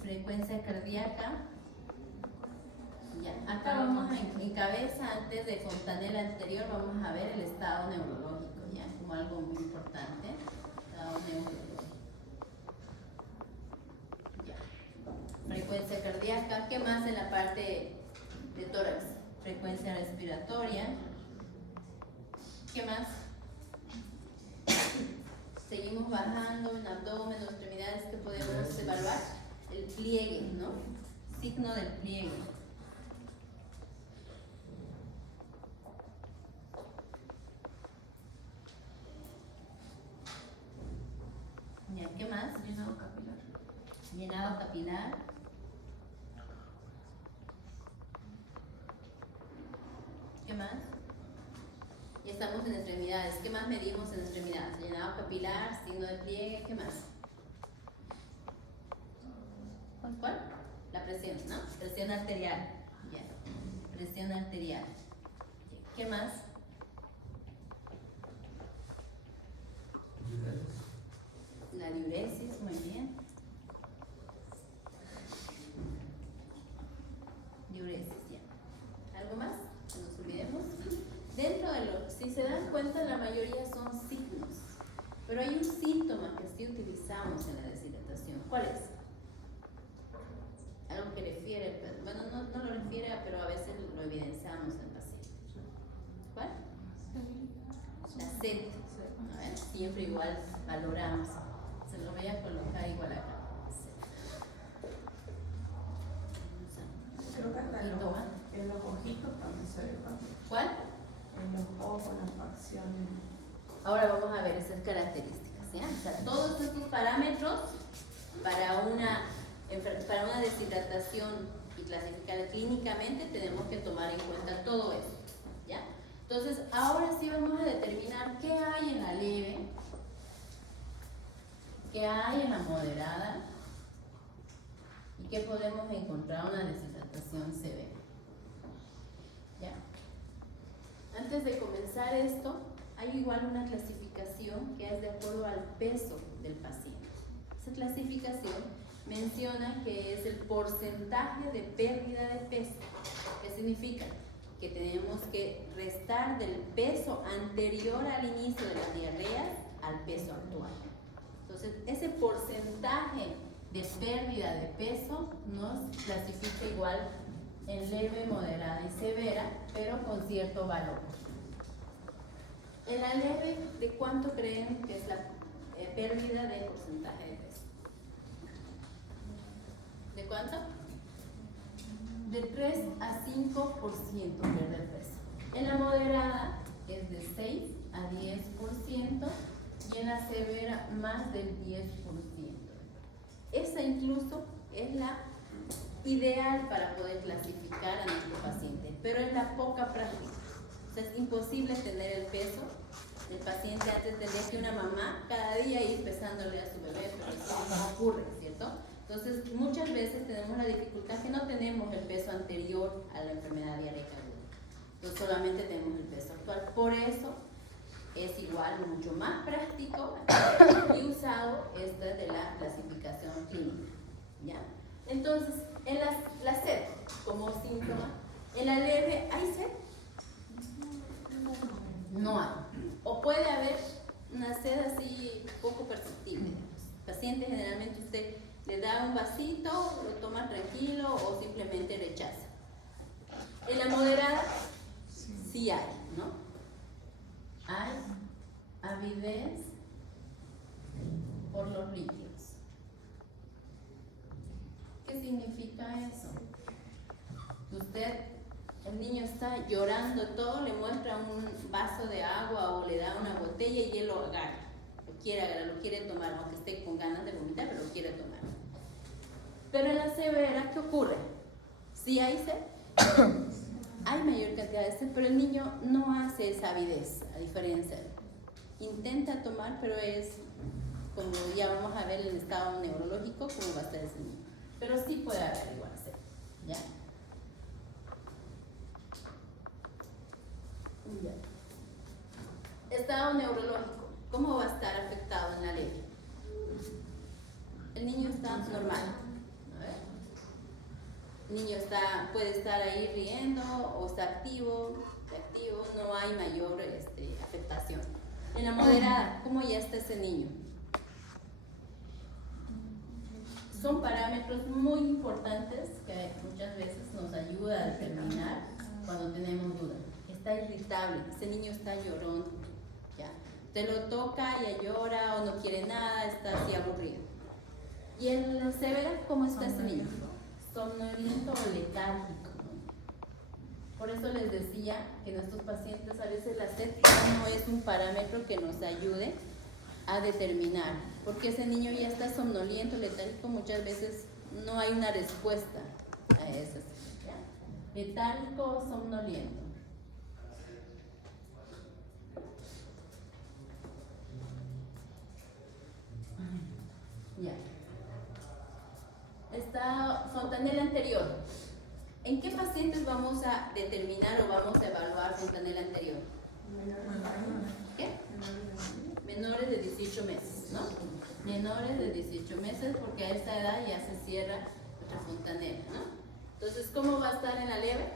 Frecuencia cardíaca. Ya, acá vamos en cabeza, antes de fontanela anterior, vamos a ver el estado neurológico, ya, como algo muy importante. Estado neurológico. Ya. Frecuencia cardíaca. ¿Qué más en la parte de tórax? Frecuencia respiratoria. ¿Qué más? Seguimos bajando en abdomen, extremidades que podemos evaluar. El pliegue, ¿no? Signo del pliegue. Ya, ¿qué más? Llenado capilar. Llenado capilar. ¿Qué más? Y estamos en extremidades. ¿Qué más medimos en extremidades? Llenado capilar, signo de pliegue, ¿qué más? ¿Cuál? La presión, ¿no? Presión arterial. Ya. Presión arterial. ¿Qué más? La diuresis, muy bien. Diuresis, ya. ¿Algo más? No nos olvidemos. Dentro de lo, si se dan cuenta, la mayoría son signos. Pero hay un síntoma que sí utilizamos en la deshidratación. ¿Cuál es? Algo que refiere, bueno, no lo refiere, pero a veces lo evidenciamos en el paciente. ¿Cuál? La sed. A ver, siempre igual valoramos. Se lo voy a colocar igual acá. Creo que hasta ¿Y toma? en los ojitos también se ve bastante. ¿Cuál? En los ojos, las facciones. Ahora vamos a ver esas características, ¿ya? O sea, todos estos parámetros para una deshidratación y clasificar clínicamente tenemos que tomar en cuenta todo eso, ¿ya? Entonces, ahora sí vamos a determinar qué hay en la leve, qué hay en la moderada y qué podemos encontrar en una deshidratación severa, ¿ya? Antes de comenzar esto, hay igual una clasificación que es de acuerdo al peso del paciente. Esa clasificación menciona que es el porcentaje de pérdida de peso. ¿Qué significa? Que tenemos que restar del peso anterior al inicio de las diarreas al peso actual. Entonces, ese porcentaje de pérdida de peso nos clasifica igual en leve, moderada y severa, pero con cierto valor. En la leve, ¿de cuánto creen que es la pérdida de porcentaje de peso? ¿De cuánto? De 3 a 5% pierde el peso. En la moderada es de 6 a 10% y en la severa más del 10%. Esa incluso es la ideal para poder clasificar a nuestro paciente, pero es la poca práctica. O sea, es imposible tener el peso del paciente antes de tener que una mamá cada día ir pesándole a su bebé, pero eso no ocurre, ¿cierto? Entonces, muchas veces tenemos la dificultad que no tenemos el peso anterior a la enfermedad diarreica aguda. Entonces, solamente tenemos el peso actual. Por eso, es igual, mucho más práctico y usado esta de la clasificación clínica, ¿ya? Entonces, en la sed como síntoma, en la leve, ¿hay sed? No hay. O puede haber una sed así poco perceptible. El paciente generalmente usted le da un vasito, lo toma tranquilo o simplemente rechaza. En la moderada sí hay, ¿no? Hay avidez por los líquidos. ¿Qué significa eso? El niño está llorando todo, le muestra un vaso de agua o le da una botella y él lo agarra, lo quiere tomar, aunque esté con ganas de vomitar, pero lo quiere tomar. Pero en la severa, ¿qué ocurre? Sí hay sed, hay mayor cantidad de sed, pero el niño no hace esa avidez, a diferencia. Intenta tomar, pero es, como ya vamos a ver en el estado neurológico, cómo va a estar ese niño. Pero sí puede haber igual sed, ¿ya? Estado neurológico, ¿cómo va a estar afectado en la ley? El niño está normal. A ver. El niño puede estar ahí riendo o está activo, no hay mayor afectación. En la moderada, ¿cómo ya está ese niño? Son parámetros muy importantes que muchas veces nos ayuda a determinar cuando tenemos dudas. Está irritable, ese niño está llorón, ¿ya? Te lo toca y ya llora o no quiere nada, está así aburrido. Y en la severa, ¿cómo está ese niño? Somnoliento o letárgico, ¿no? Por eso les decía que nuestros pacientes a veces la sed no es un parámetro que nos ayude a determinar, porque ese niño ya está somnoliento, letárgico, muchas veces no hay una respuesta a eso. Letárgico o somnoliento. Ya. Está fontanela anterior. ¿En qué pacientes vamos a determinar o vamos a evaluar fontanela anterior? ¿Qué? Menores de 18 meses, ¿no? Menores de 18 meses, porque a esta edad ya se cierra la fontanela, ¿no? Entonces, ¿cómo va a estar en la leve?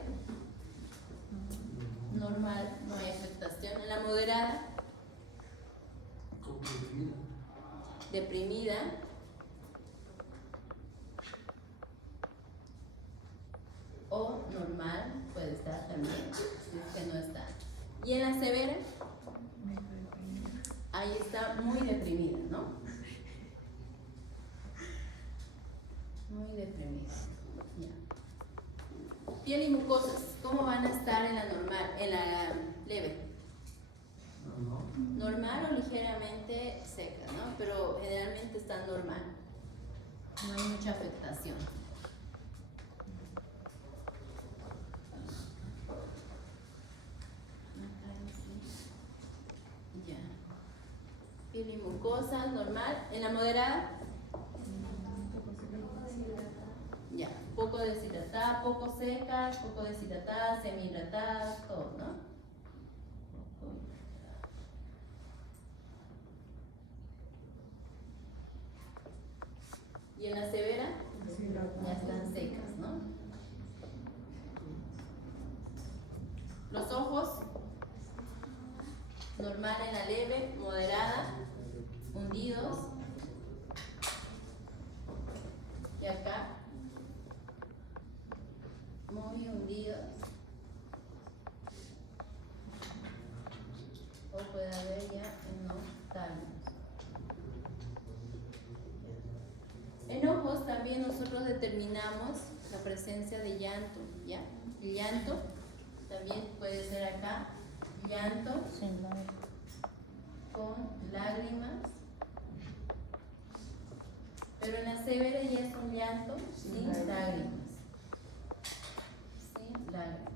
Normal, no hay afectación. En la moderada, deprimida. O normal, puede estar también, si es que no está. Y en la severa, ahí está muy deprimida, ¿no? Muy deprimida. Ya. Piel y mucosas, ¿cómo van a estar en la normal, en la leve? Normal o ligeramente seca, ¿no? Pero generalmente está normal. No hay mucha afectación. Ya. Piel y mucosas, normal. En la moderada, ya. Poco deshidratada, poco seca, poco deshidratada, semi-hidratada, todo, ¿no? Y en la severa, ya están secas, ¿no? Los ojos, normal en la leve, moderada, hundidos. Y acá, muy hundidos. O puede haber ya en los tálamos. En ojos también nosotros determinamos la presencia de llanto, ¿ya? El llanto también puede ser acá, llanto con lágrimas, pero en la severa ya es un llanto sin lágrimas, sin lágrimas.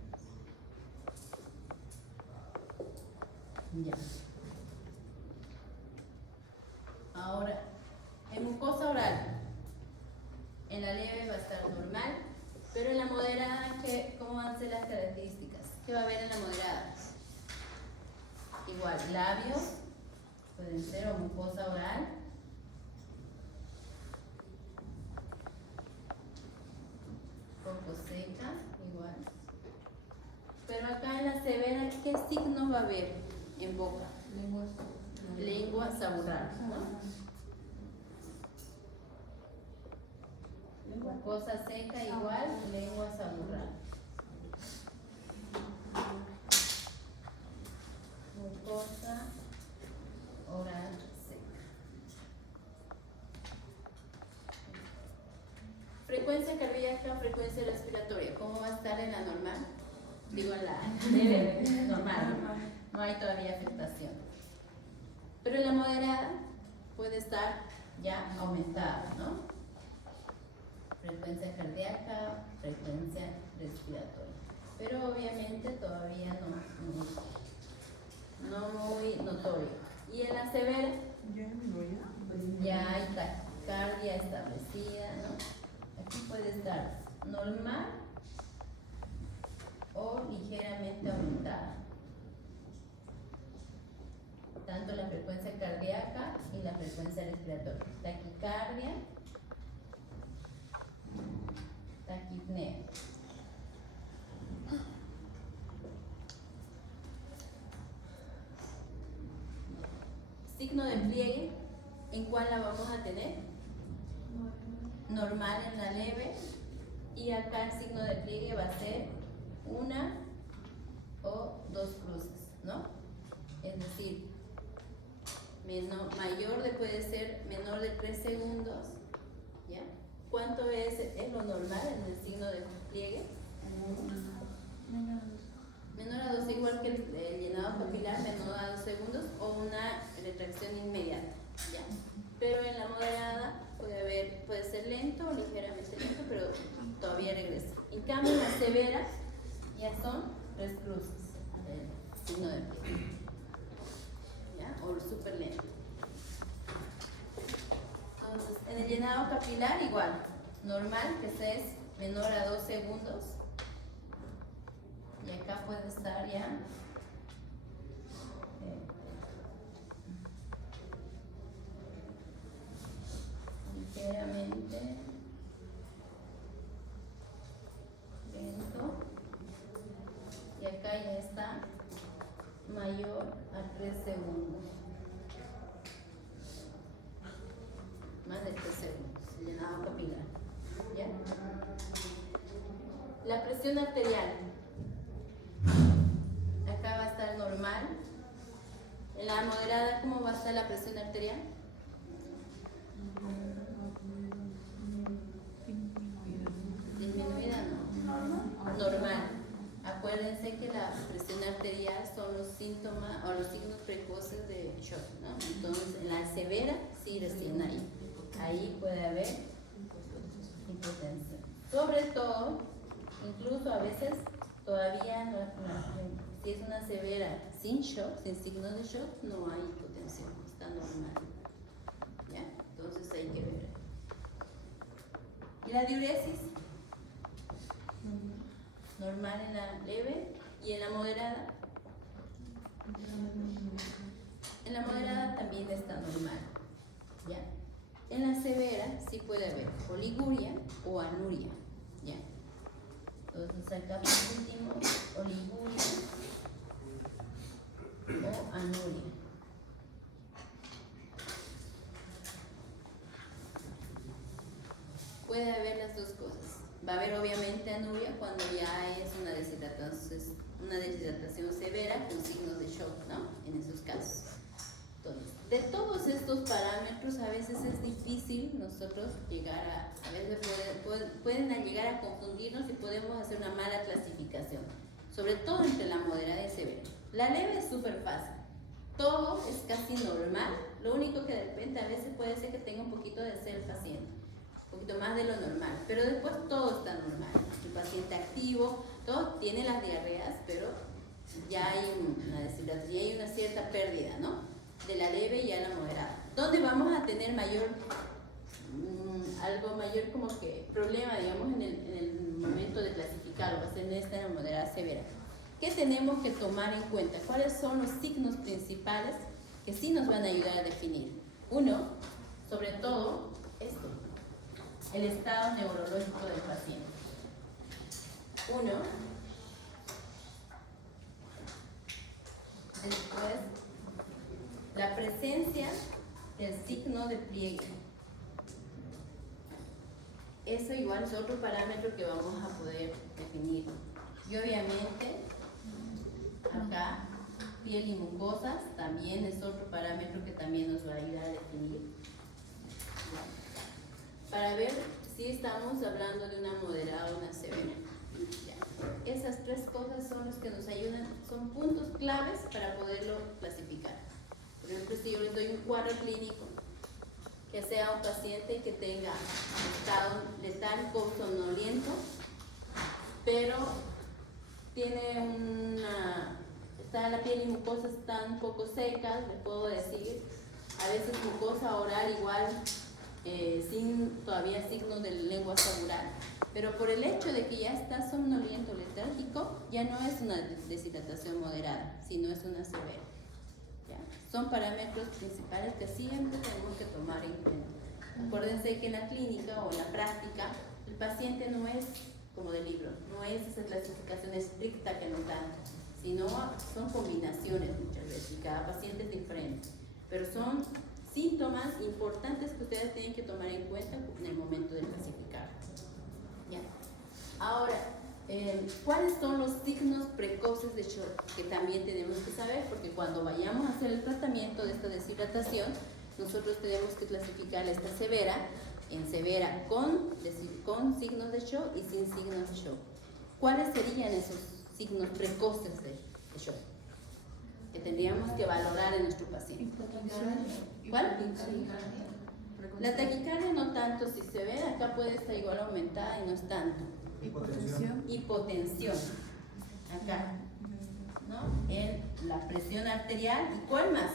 Ya. Ahora, en mucosa oral, en la leve va a estar normal, pero en la moderada, ¿cómo van a ser las características? ¿Qué va a haber en la moderada? Igual, labios, pueden ser, o mucosa oral. Poco seca, igual. Pero acá en la severa, ¿qué signo va a haber en boca? Lengua saburrada, ¿no? Mucosa seca igual, lengua saburrada. Mucosa oral seca. Frecuencia cardíaca, frecuencia respiratoria. ¿Cómo va a estar en la normal? Digo en la normal. No hay todavía afectación. Pero en la moderada puede estar ya aumentada, ¿no? frecuencia cardíaca, frecuencia respiratoria. Pero obviamente todavía no muy notorio. Y en la severa ya hay taquicardia establecida, ¿no? Aquí puede estar normal o ligeramente aumentada. Tanto la frecuencia cardíaca y la frecuencia respiratoria. Taquicardia, taquipnea. Signo de pliegue, ¿en cuál la vamos a tener? Normal en la leve. Y acá el signo de pliegue va a ser una o dos cruces, ¿no? Es decir, mayor puede ser menor de 3 segundos, ¿ya? ¿Cuánto es lo normal en el signo de pliegue? Menor a 2, igual que el llenado papilar, menor a 2 segundos, o una retracción inmediata, ¿ya? Pero en la moderada puede ser lento o ligeramente lento, pero todavía regresa. En cambio, en la severa ya son 3 cruces del signo de pliegue, ¿ya? O súper lento. Entonces, en el llenado capilar igual, normal, que es menor a 2 segundos. Y acá puede estar ya ligeramente lento. Y acá ya está mayor a 3 segundos. Más de 3 segundos, llenado capilar. ¿Ya? La presión arterial. Acá va a estar normal. En la moderada, ¿cómo va a estar la presión arterial? Disminuida, no. Normal. Acuérdense que la presión arterial son los síntomas o los signos precoces de shock, ¿no? Entonces, en la severa, sí, recién ahí. Ahí puede haber hipotensión. Sobre todo, incluso a veces, todavía si es una severa sin shock, sin signos de shock, no hay hipotensión, está normal. ¿Ya? Entonces hay que ver. ¿Y la diuresis? Normal en la leve y en la moderada. En la moderada también está normal. ¿Ya? En la severa sí puede haber oliguria o anuria. ¿Ya? Entonces acá por último, oliguria o anuria. Puede haber las dos cosas. Va a haber obviamente anuria cuando ya es una deshidratación severa con signos de shock, ¿no? En esos casos. Entonces, de todos estos parámetros a veces es difícil nosotros llegar a veces pueden llegar a confundirnos y podemos hacer una mala clasificación, sobre todo entre la moderada y severa. La leve es súper fácil, todo es casi normal, lo único que de repente a veces puede ser que tenga un poquito de cel paciente, un poquito más de lo normal, pero después todo está normal. El paciente activo, todo tiene las diarreas, pero ya hay una deshidratación, ya hay una cierta pérdida, ¿no? De la leve y a la moderada. ¿Dónde vamos a tener algo mayor como que problema, digamos, en el momento de clasificarlo? Va a ser en esta moderada severa. ¿Qué tenemos que tomar en cuenta? ¿Cuáles son los signos principales que sí nos van a ayudar a definir? Uno, sobre todo, el estado neurológico del paciente. Uno, después, la presencia del signo de pliegue. Eso igual es otro parámetro que vamos a poder definir. Y obviamente, acá, piel y mucosas también es otro parámetro que también nos va a ayudar a definir. Para ver si estamos hablando de una moderada o una severa. Esas 3 cosas son las que nos ayudan, son puntos claves para poderlo clasificar. Por ejemplo, si yo les doy un cuadro clínico que sea un paciente que tenga estado letárgico somnoliento, pero está la piel y mucosa están un poco secas, les puedo decir, a veces mucosa oral igual, sin todavía signos de lengua asegural, pero por el hecho de que ya está somnoliento letárgico, ya no es una deshidratación moderada, sino es una severa. ¿Ya? Son parámetros principales que siempre tenemos que tomar en cuenta. Acuérdense que en la clínica o en la práctica, el paciente no es como de libro, no es esa clasificación estricta que nos dan, sino son combinaciones muchas veces, y cada paciente es diferente, pero son síntomas importantes que ustedes tienen que tomar en cuenta en el momento de clasificar. ¿Ya? Ahora, ¿cuáles son los signos precoces de shock? Que también tenemos que saber, porque cuando vayamos a hacer el tratamiento de esta deshidratación, nosotros tenemos que clasificar esta severa en severa con signos de shock y sin signos de shock. ¿Cuáles serían esos signos precoces de shock que tendríamos que valorar en nuestro paciente? ¿Cuál? La taquicardia no tanto, si se ve acá puede estar igual aumentada y no es tanto. Hipotensión. Acá, ¿no? En la presión arterial. ¿Y cuál más?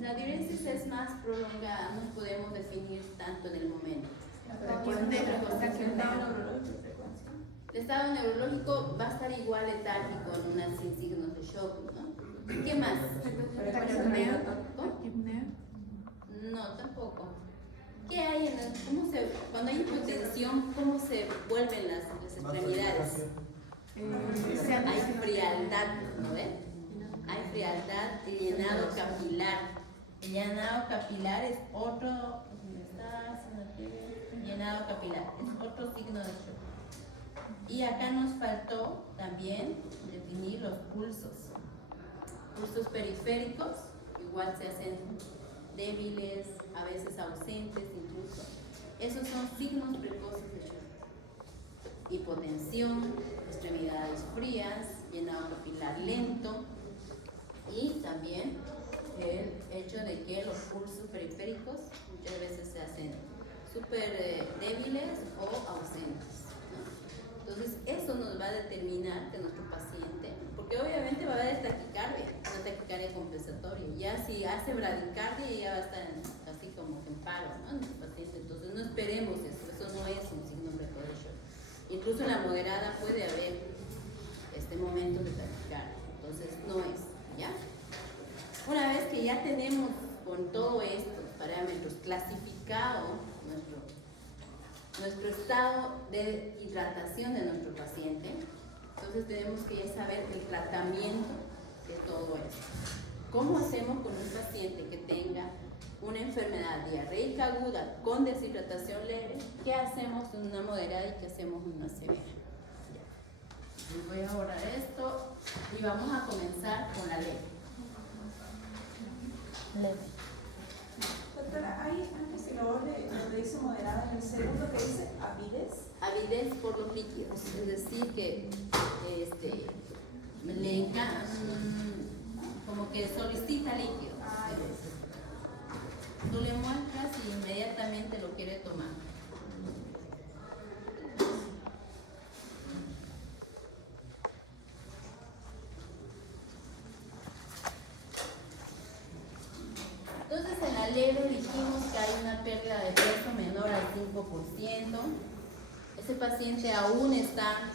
La diuresis es más prolongada, no podemos definir tanto en el momento. El estado neurológico va a estar igual letárgico en una sin signos de shock, ¿no? ¿Qué más? No, tampoco. ¿Qué hay cuando hay hipotensión, cómo se vuelven las extremidades? Hay frialdad, ¿no ven? Hay frialdad y llenado capilar. El llenado capilar es otro, llenado capilar, es otro signo de shock. Y acá nos faltó también definir los pulsos. Pulsos periféricos, igual se hacen débiles, a veces ausentes incluso. Esos son signos precoces de shock. Hipotensión, extremidades frías, llenado capilar lento y también el hecho de que los pulsos periféricos muchas veces se hacen súper débiles o ausentes, ¿no? Entonces eso nos va a determinar que nuestro paciente, porque obviamente va a haber taquicardia, una taquicardia compensatoria, ya si hace bradicardia ya va a estar así como que en paro, ¿no? Nuestro paciente, entonces no esperemos eso no es un signo precoz de shock. Incluso en la moderada puede haber momentos de taquicardia, entonces no es, ¿ya? Una vez que ya tenemos con todos estos parámetros clasificado nuestro estado de hidratación de nuestro paciente, entonces tenemos que ya saber el tratamiento de todo esto. ¿Cómo hacemos con un paciente que tenga una enfermedad diarreica aguda con deshidratación leve? ¿Qué hacemos en una moderada y qué hacemos en una severa? Voy a borrar esto y vamos a comenzar con la leve. Doctora, hay antes que lo dice moderada, en el segundo que dice avidez. Avidez por los líquidos, es decir que le encanta, como que solicita líquido. Tú le muestras y inmediatamente lo quiere tomar. Entonces en la leve dijimos que hay una pérdida de peso menor al 5%. Ese paciente aún está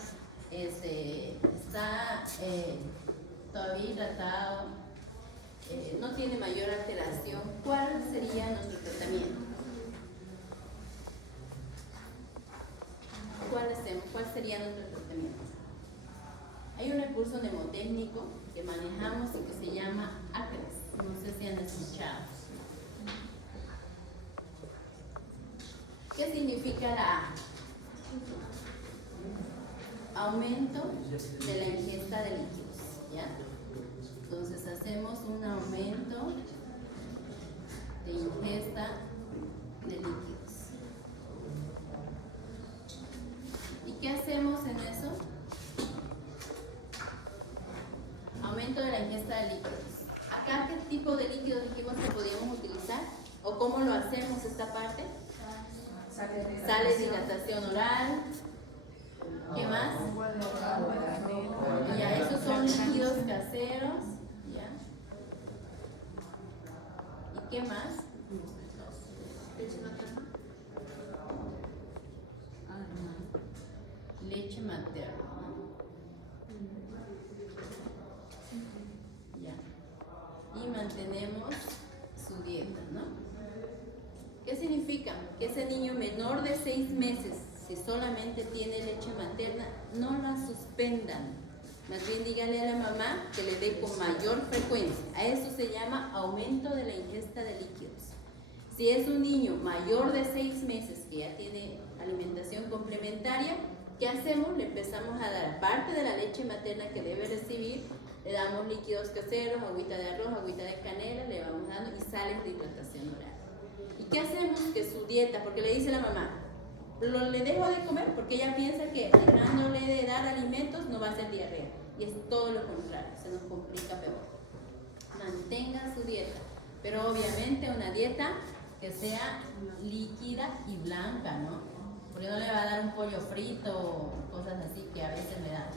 todavía hidratado, no tiene mayor alteración. ¿Cuál sería nuestro tratamiento? ¿Cuál sería nuestro tratamiento? Hay un recurso mnemotécnico que manejamos y que se llama ACRES. No sé si han escuchado. ¿Qué significa la A? Aumento de la ingesta de líquidos, ¿ya? Entonces hacemos un aumento de ingesta de líquidos. ¿Y qué hacemos en eso? Aumento de la ingesta de líquidos. Acá, ¿qué tipo de líquidos dijimos que podíamos utilizar? realizar? ¿O cómo lo hacemos esta parte? Sale de Sale dilatación oral. ¿Qué más? Ya, esos son líquidos caseros. ¿Ya? ¿Y qué más? Leche materna. Ya. Y mantenemos su dieta, ¿no? ¿Qué significa? Que ese niño menor de 6 meses, si solamente tiene leche materna, no la suspendan. Más bien dígale a la mamá que le dé con mayor frecuencia. A eso se llama aumento de la ingesta de líquidos. Si es un niño mayor de 6 meses que ya tiene alimentación complementaria, ¿qué hacemos? Le empezamos a dar, aparte de la leche materna que debe recibir, le damos líquidos caseros, agüita de arroz, agüita de canela, le vamos dando y sales de hidratación oral. ¿Y qué hacemos? Que su dieta, porque le dice la mamá, le dejo de comer porque ella piensa que dejándole de dar alimentos no va a hacer diarrea. Y es todo lo contrario, se nos complica peor. Mantenga su dieta, pero obviamente una dieta que sea líquida y blanca, ¿no? Porque no le va a dar un pollo frito o cosas así que a veces le dan.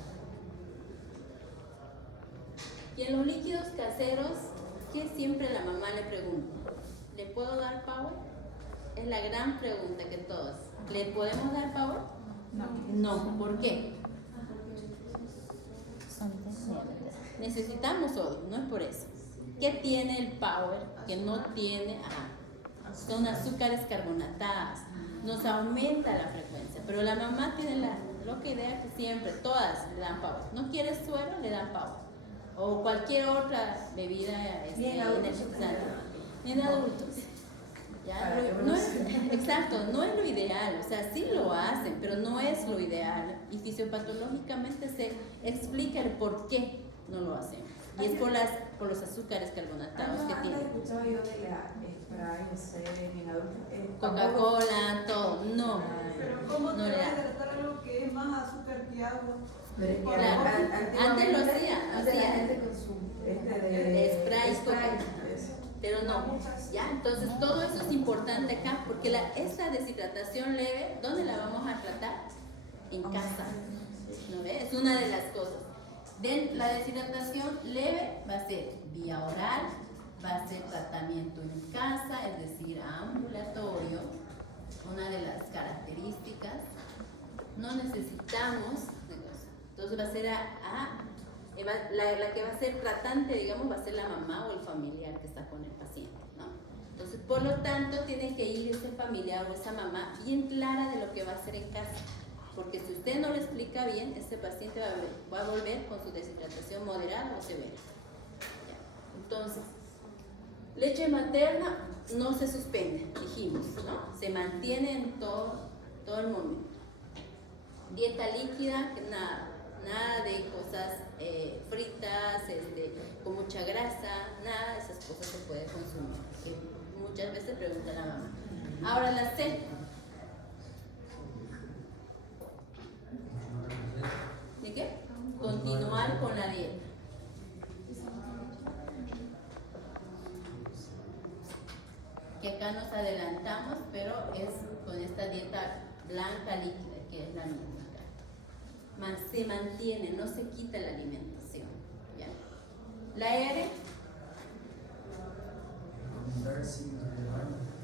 Y en los líquidos caseros, ¿qué siempre la mamá le pregunta? ¿Le puedo dar power? Es la gran pregunta que todos. ¿Le podemos dar power? No. ¿Por qué? Son desniveles. Necesitamos sodio, no es por eso. ¿Qué tiene el power que no tiene? Son azúcares carbonatadas. Nos aumenta la frecuencia. Pero la mamá tiene la loca idea que siempre, todas le dan power. ¿No quieres suero? Le dan power. O cualquier otra bebida energizante. Bien adultos. ¿Ya? No es, exacto, no es lo ideal, o sea, sí lo hacen, pero no es lo ideal. Y fisiopatológicamente se explica el por qué no lo hacemos. Y es por los azúcares carbonatados que tienen. Antes escuchaba yo de la Sprite, en adultos. Coca-Cola, todo, no. Pero ¿cómo No te le vas a da. hidratar algo que es más azúcar que agua? Claro, antes lo hacía. De Sprite, Sprite. Pero no, ¿ya? Entonces todo eso es importante acá, porque esta deshidratación leve, ¿dónde la vamos a tratar? En casa, ¿no ves? Es una de las cosas. La deshidratación leve va a ser vía oral, va a ser tratamiento en casa, es decir, ambulatorio, una de las características. No necesitamos, entonces va a ser la que va a ser tratante, digamos, va a ser la mamá o el familiar que está con el paciente, ¿no? Entonces, por lo tanto, tiene que ir ese familiar o esa mamá bien clara de lo que va a hacer en casa, porque si usted no lo explica bien, este paciente va a volver con su deshidratación moderada o severa. ¿Ya? Entonces, leche materna no se suspende, dijimos, ¿no? Se mantiene en todo el momento. Dieta líquida, nada de cosas fritas, con mucha grasa, nada de esas cosas se puede consumir. Que muchas veces pregunta la mamá. Ahora la C. ¿De qué? Continuar con la dieta. Que acá nos adelantamos, pero es con esta dieta blanca líquida, que es la misma. Se mantiene, no se quita la alimentación. ¿Ya? La R.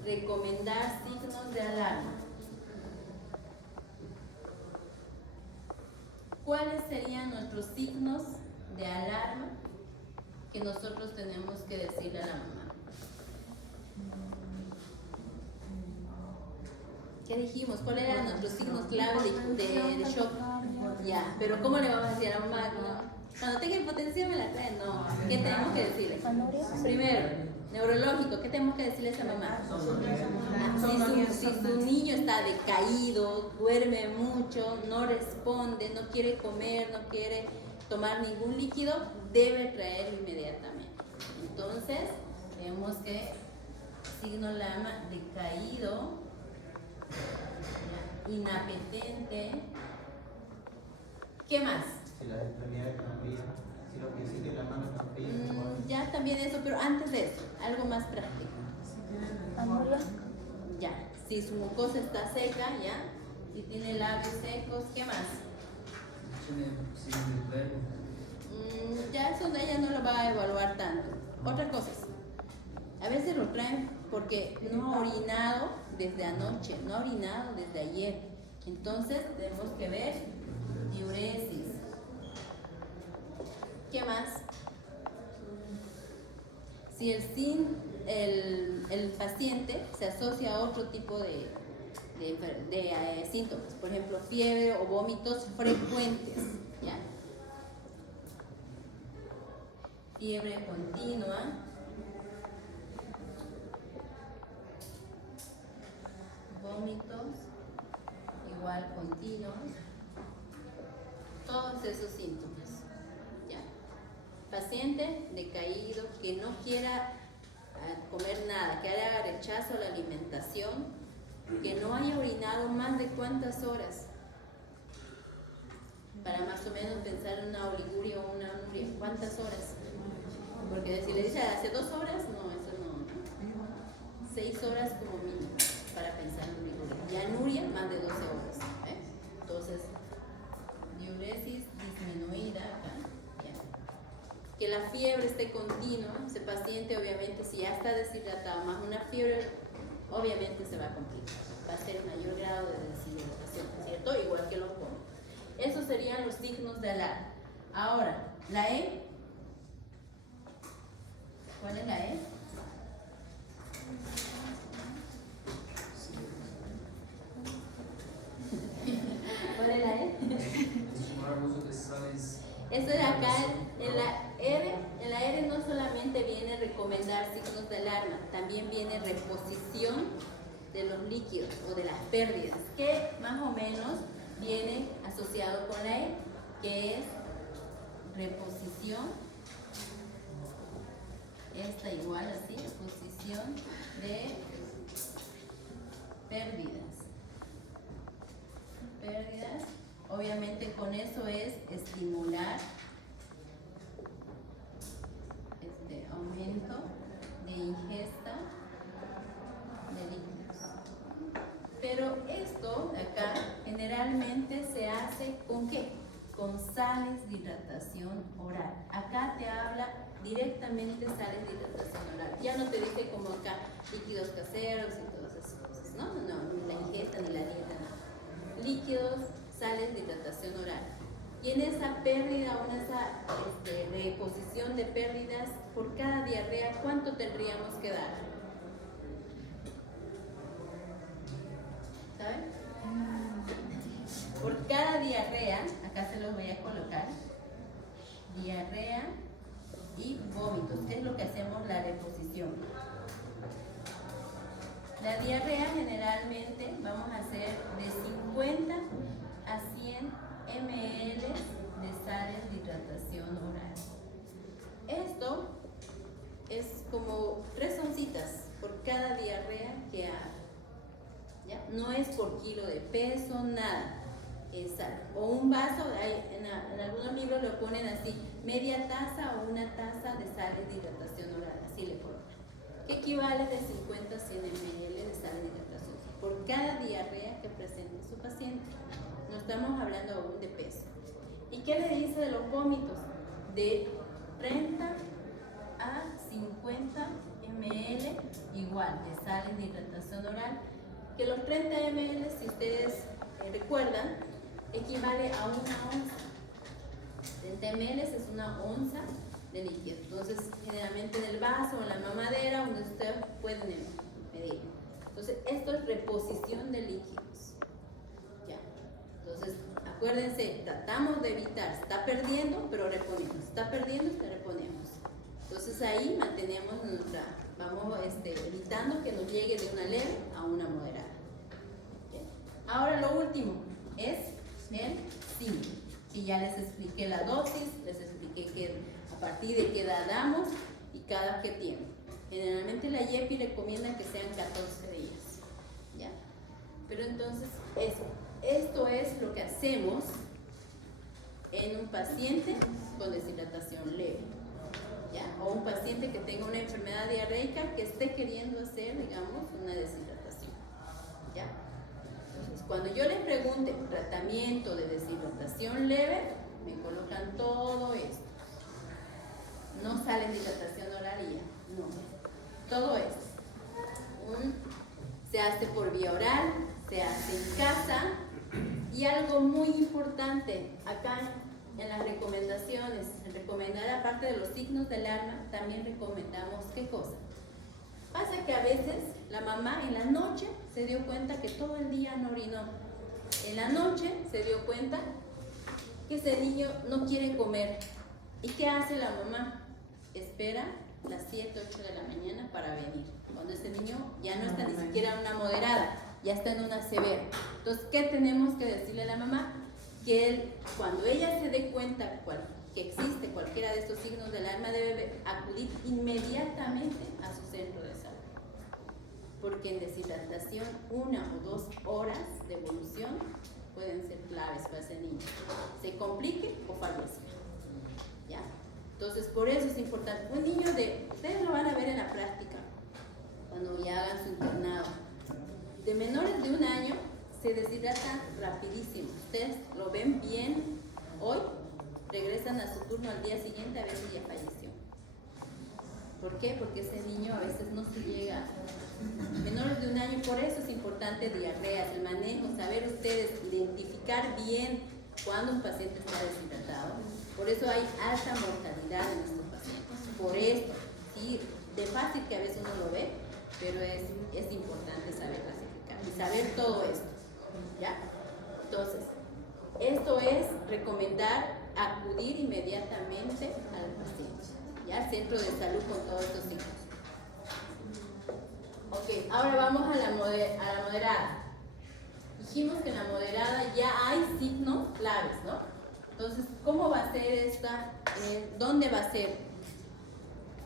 Recomendar signos de alarma. ¿Cuáles serían nuestros signos de alarma que nosotros tenemos que decirle a la mamá? ¿Qué dijimos? ¿Cuáles eran nuestros signos clave de shock? Ya, pero ¿cómo le vamos a decir a la mamá? No, cuando tenga hipotensión me la traen. No, ¿qué tenemos que decirle? Primero, neurológico, ¿qué tenemos que decirle a esa mamá? Si su niño está decaído, duerme mucho, no responde, no quiere comer, no quiere tomar ningún líquido, debe traerlo inmediatamente. Entonces, vemos que signo LAMA, decaído, inapetente. ¿Qué más? Si la extremidad fría, si lo que sigue la mano está fría. Ya también eso, pero antes de eso, algo más práctico. Anuria. Ya, si su mucosa está seca, ya, si tiene labios secos, ¿qué más? Tiene signo de pleno. Ya eso de ella no lo va a evaluar tanto. Otras cosas. A veces lo traen porque no ha orinado desde anoche, no ha orinado desde ayer. Entonces tenemos que ver diuresis. ¿Qué más? Si el paciente se asocia a otro tipo de síntomas, por ejemplo, fiebre o vómitos frecuentes, ¿ya? Fiebre continua, vómitos igual continuos, todos esos síntomas, ¿ya? Paciente decaído que no quiera comer nada, que haga rechazo a la alimentación, que no haya orinado más de cuántas horas, para más o menos pensar en una oliguria o una anuria, ¿cuántas horas? Porque si le dice hace 2 horas, no, eso no. 6 horas como mínimo para pensar en oliguria. Y anuria, más de 12 horas. Entonces, diuresis disminuida acá. Ya. Que la fiebre esté continua, ese paciente obviamente si ya está deshidratado más una fiebre, obviamente se va a complicar. Va a ser mayor grado de deshidratación, ¿cierto? Igual que los vómitos. Esos serían los signos de alarma. Ahora, la E. ¿Cuál es la E? ¿Cuál es la E? Consumar uso de sales. Esto de acá, en la R no solamente viene recomendar signos de alarma, también viene reposición de los líquidos o de las pérdidas, que más o menos viene asociado con la E, que es reposición, esta igual así, reposición de pérdidas. Obviamente con eso es estimular este aumento de ingesta de líquidos. Pero esto de acá generalmente se hace ¿con qué? Con sales de hidratación oral. Acá te habla directamente sales de hidratación oral. Ya no te dice como acá líquidos caseros y todas esas cosas, ¿no? No, ni la ingesta ni la dieta, no. Líquidos, sales de hidratación oral. Y en esa pérdida o en esa reposición de pérdidas, por cada diarrea, ¿cuánto tendríamos que dar? ¿Saben? Por cada diarrea, acá se los voy a colocar, diarrea y vómitos, que es lo que hacemos la reposición. La diarrea generalmente vamos a hacer de 50 a 100 ml de sales de hidratación oral. Esto es como 3 oncitas por cada diarrea que haga. ¿Ya? No es por kilo de peso, nada. Es o un vaso, en algunos libros lo ponen así, media taza o una taza de sales de hidratación oral, así le ponen. Que equivale de 50 a 100 ml de sales de hidratación por cada diarrea que presente su paciente. No estamos hablando aún de peso. ¿Y qué le dice de los vómitos? De 30 a 50 ml igual de sales de hidratación oral, que los 30 ml, si ustedes recuerdan, equivale a una onza. 30 ml es una onza de líquido. Entonces, generalmente en el vaso o en la mamadera, donde ustedes pueden medir. Entonces, esto es reposición de líquidos. ¿Ya? Entonces, acuérdense, tratamos de evitar, se está perdiendo, pero reponemos. Se está perdiendo, pero reponemos. Entonces, ahí mantenemos vamos evitando que nos llegue de una leve a una moderada. ¿Okay? Ahora, lo último es el zinc. Y ya les expliqué la dosis, les expliqué que a partir de qué edad damos y cada qué tiempo. Generalmente la IEPI recomienda que sean 14 días. ¿Ya? Pero entonces, esto es lo que hacemos en un paciente con deshidratación leve. ¿Ya? O un paciente paciente que tenga una enfermedad diarreica que esté queriendo hacer, digamos, una deshidratación. ¿Ya? Entonces, cuando yo les pregunte tratamiento de deshidratación leve, me colocan todo esto. No sale dilatación oral y ya, no. Todo esto. Se hace por vía oral, se hace en casa. Y algo muy importante, acá en las recomendaciones, en recomendar aparte de los signos de alarma, también recomendamos ¿qué cosa? Pasa que a veces la mamá en la noche se dio cuenta que todo el día no orinó. En la noche se dio cuenta que ese niño no quiere comer. ¿Y qué hace la mamá? Espera las 7, 8 de la mañana para venir. Cuando ese niño ya no está ni siquiera en una moderada, ya está en una severa. Entonces, ¿qué tenemos que decirle a la mamá? Que él, cuando ella se dé cuenta que existe cualquiera de estos signos de alarma, debe acudir inmediatamente a su centro de salud. Porque en deshidratación, 1 o 2 horas de evolución pueden ser claves para ese niño. Se complique o fallezca. ¿Ya? Entonces, por eso es importante. Un niño ustedes lo van a ver en la práctica, cuando ya hagan su internado. De menores de 1 año se deshidratan rapidísimo. Ustedes lo ven bien hoy, regresan a su turno al día siguiente, a veces ya falleció. ¿Por qué? Porque ese niño a veces no se llega. Menores de 1 año, por eso es importante diarreas, el manejo, saber ustedes identificar bien cuando un paciente está deshidratado. Por eso hay alta mortalidad en estos pacientes. Por esto, sí, de fácil que a veces uno lo ve, pero es importante saber clasificar y saber todo esto. ¿Ya? Entonces, esto es recomendar acudir inmediatamente al paciente, ¿ya? Al centro de salud con todos estos signos. Ok, ahora vamos a la moderada. Dijimos que en la moderada ya hay signos claves, ¿no? Entonces, ¿cómo va a ser esta? ¿Dónde va a ser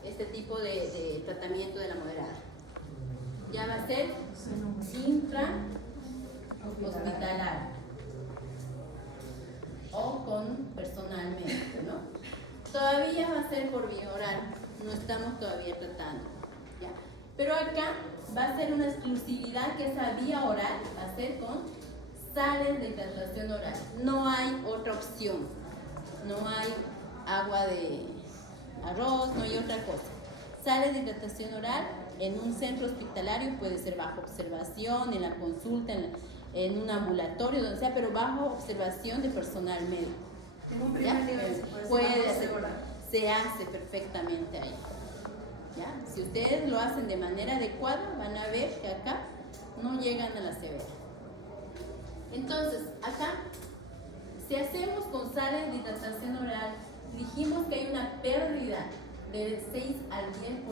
este tipo de tratamiento de la moderada? Ya va a ser intra-hospitalario o con personal médico, ¿no? Todavía va a ser por vía oral, no estamos todavía tratando, ¿ya? Pero acá va a ser una exclusividad que esa vía oral va a ser con sales de hidratación oral. No hay otra opción, no hay agua de arroz, no hay otra cosa. Sales de hidratación oral en un centro hospitalario, puede ser bajo observación, en la consulta, en un ambulatorio, donde sea, pero bajo observación de personal médico. En un primer nivel se puede hacer, se hace perfectamente ahí. ¿Ya? Si ustedes lo hacen de manera adecuada, van a ver que acá no llegan a la severa. Entonces, acá, si hacemos con sales de hidratación oral, dijimos que hay una pérdida del 6 al 10%.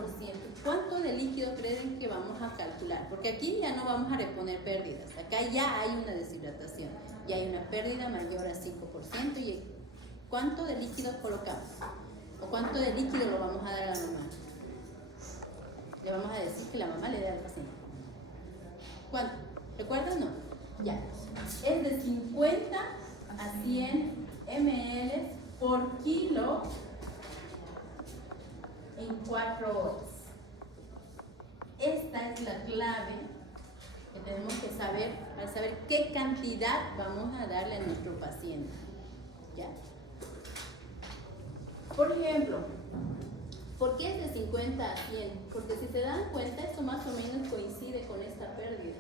¿Cuánto de líquido creen que vamos a calcular? Porque aquí ya no vamos a reponer pérdidas. Acá ya hay una deshidratación y hay una pérdida mayor a 5%. ¿Y cuánto de líquido colocamos? ¿O cuánto de líquido lo vamos a dar a la mamá? Le vamos a decir que la mamá le dé al paciente. ¿Cuánto? ¿Recuerdan o no? Ya. Es de 50 a 100 ml por kilo en 4 horas. Esta es la clave que tenemos que saber para saber qué cantidad vamos a darle a nuestro paciente. ¿Ya? Por ejemplo, ¿por qué es de 50 a 100? Porque si se dan cuenta, esto más o menos coincide con esta pérdida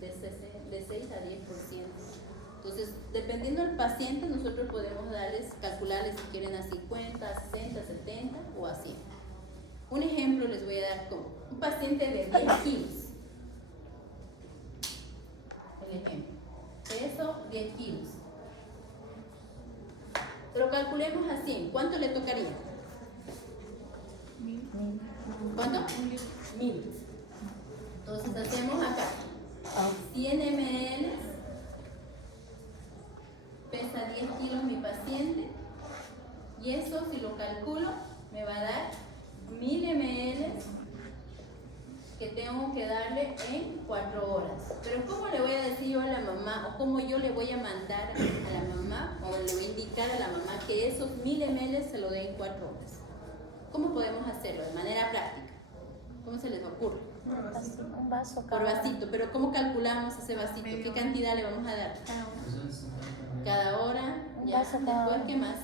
de 6 a 10%. Entonces, dependiendo del paciente, nosotros podemos calcularles si quieren a 50, a 60, 70 o a 100. Un ejemplo les voy a dar como un paciente de 10 kilos. El ejemplo. Peso 10 kilos. Lo calculemos a 100. ¿Cuánto le tocaría? 1000. ¿Cuánto? 1000. Entonces hacemos acá 100 ml, pesa 10 kilos mi paciente, y eso si lo calculo me va a dar 1000 ml que tengo que darle en 4 horas. Pero ¿cómo le voy a decir yo a la mamá, o cómo yo le voy a mandar a la mamá, o le voy a indicar a la mamá que esos 1000 ml se lo dé en 4 horas? ¿Cómo podemos hacerlo de manera práctica? ¿Cómo se les ocurre? Un vaso Por cada vasito, pero ¿cómo calculamos ese vasito? ¿Qué cantidad le vamos a dar? Cada hora, Un ya, vaso cada después, hora. ¿qué más?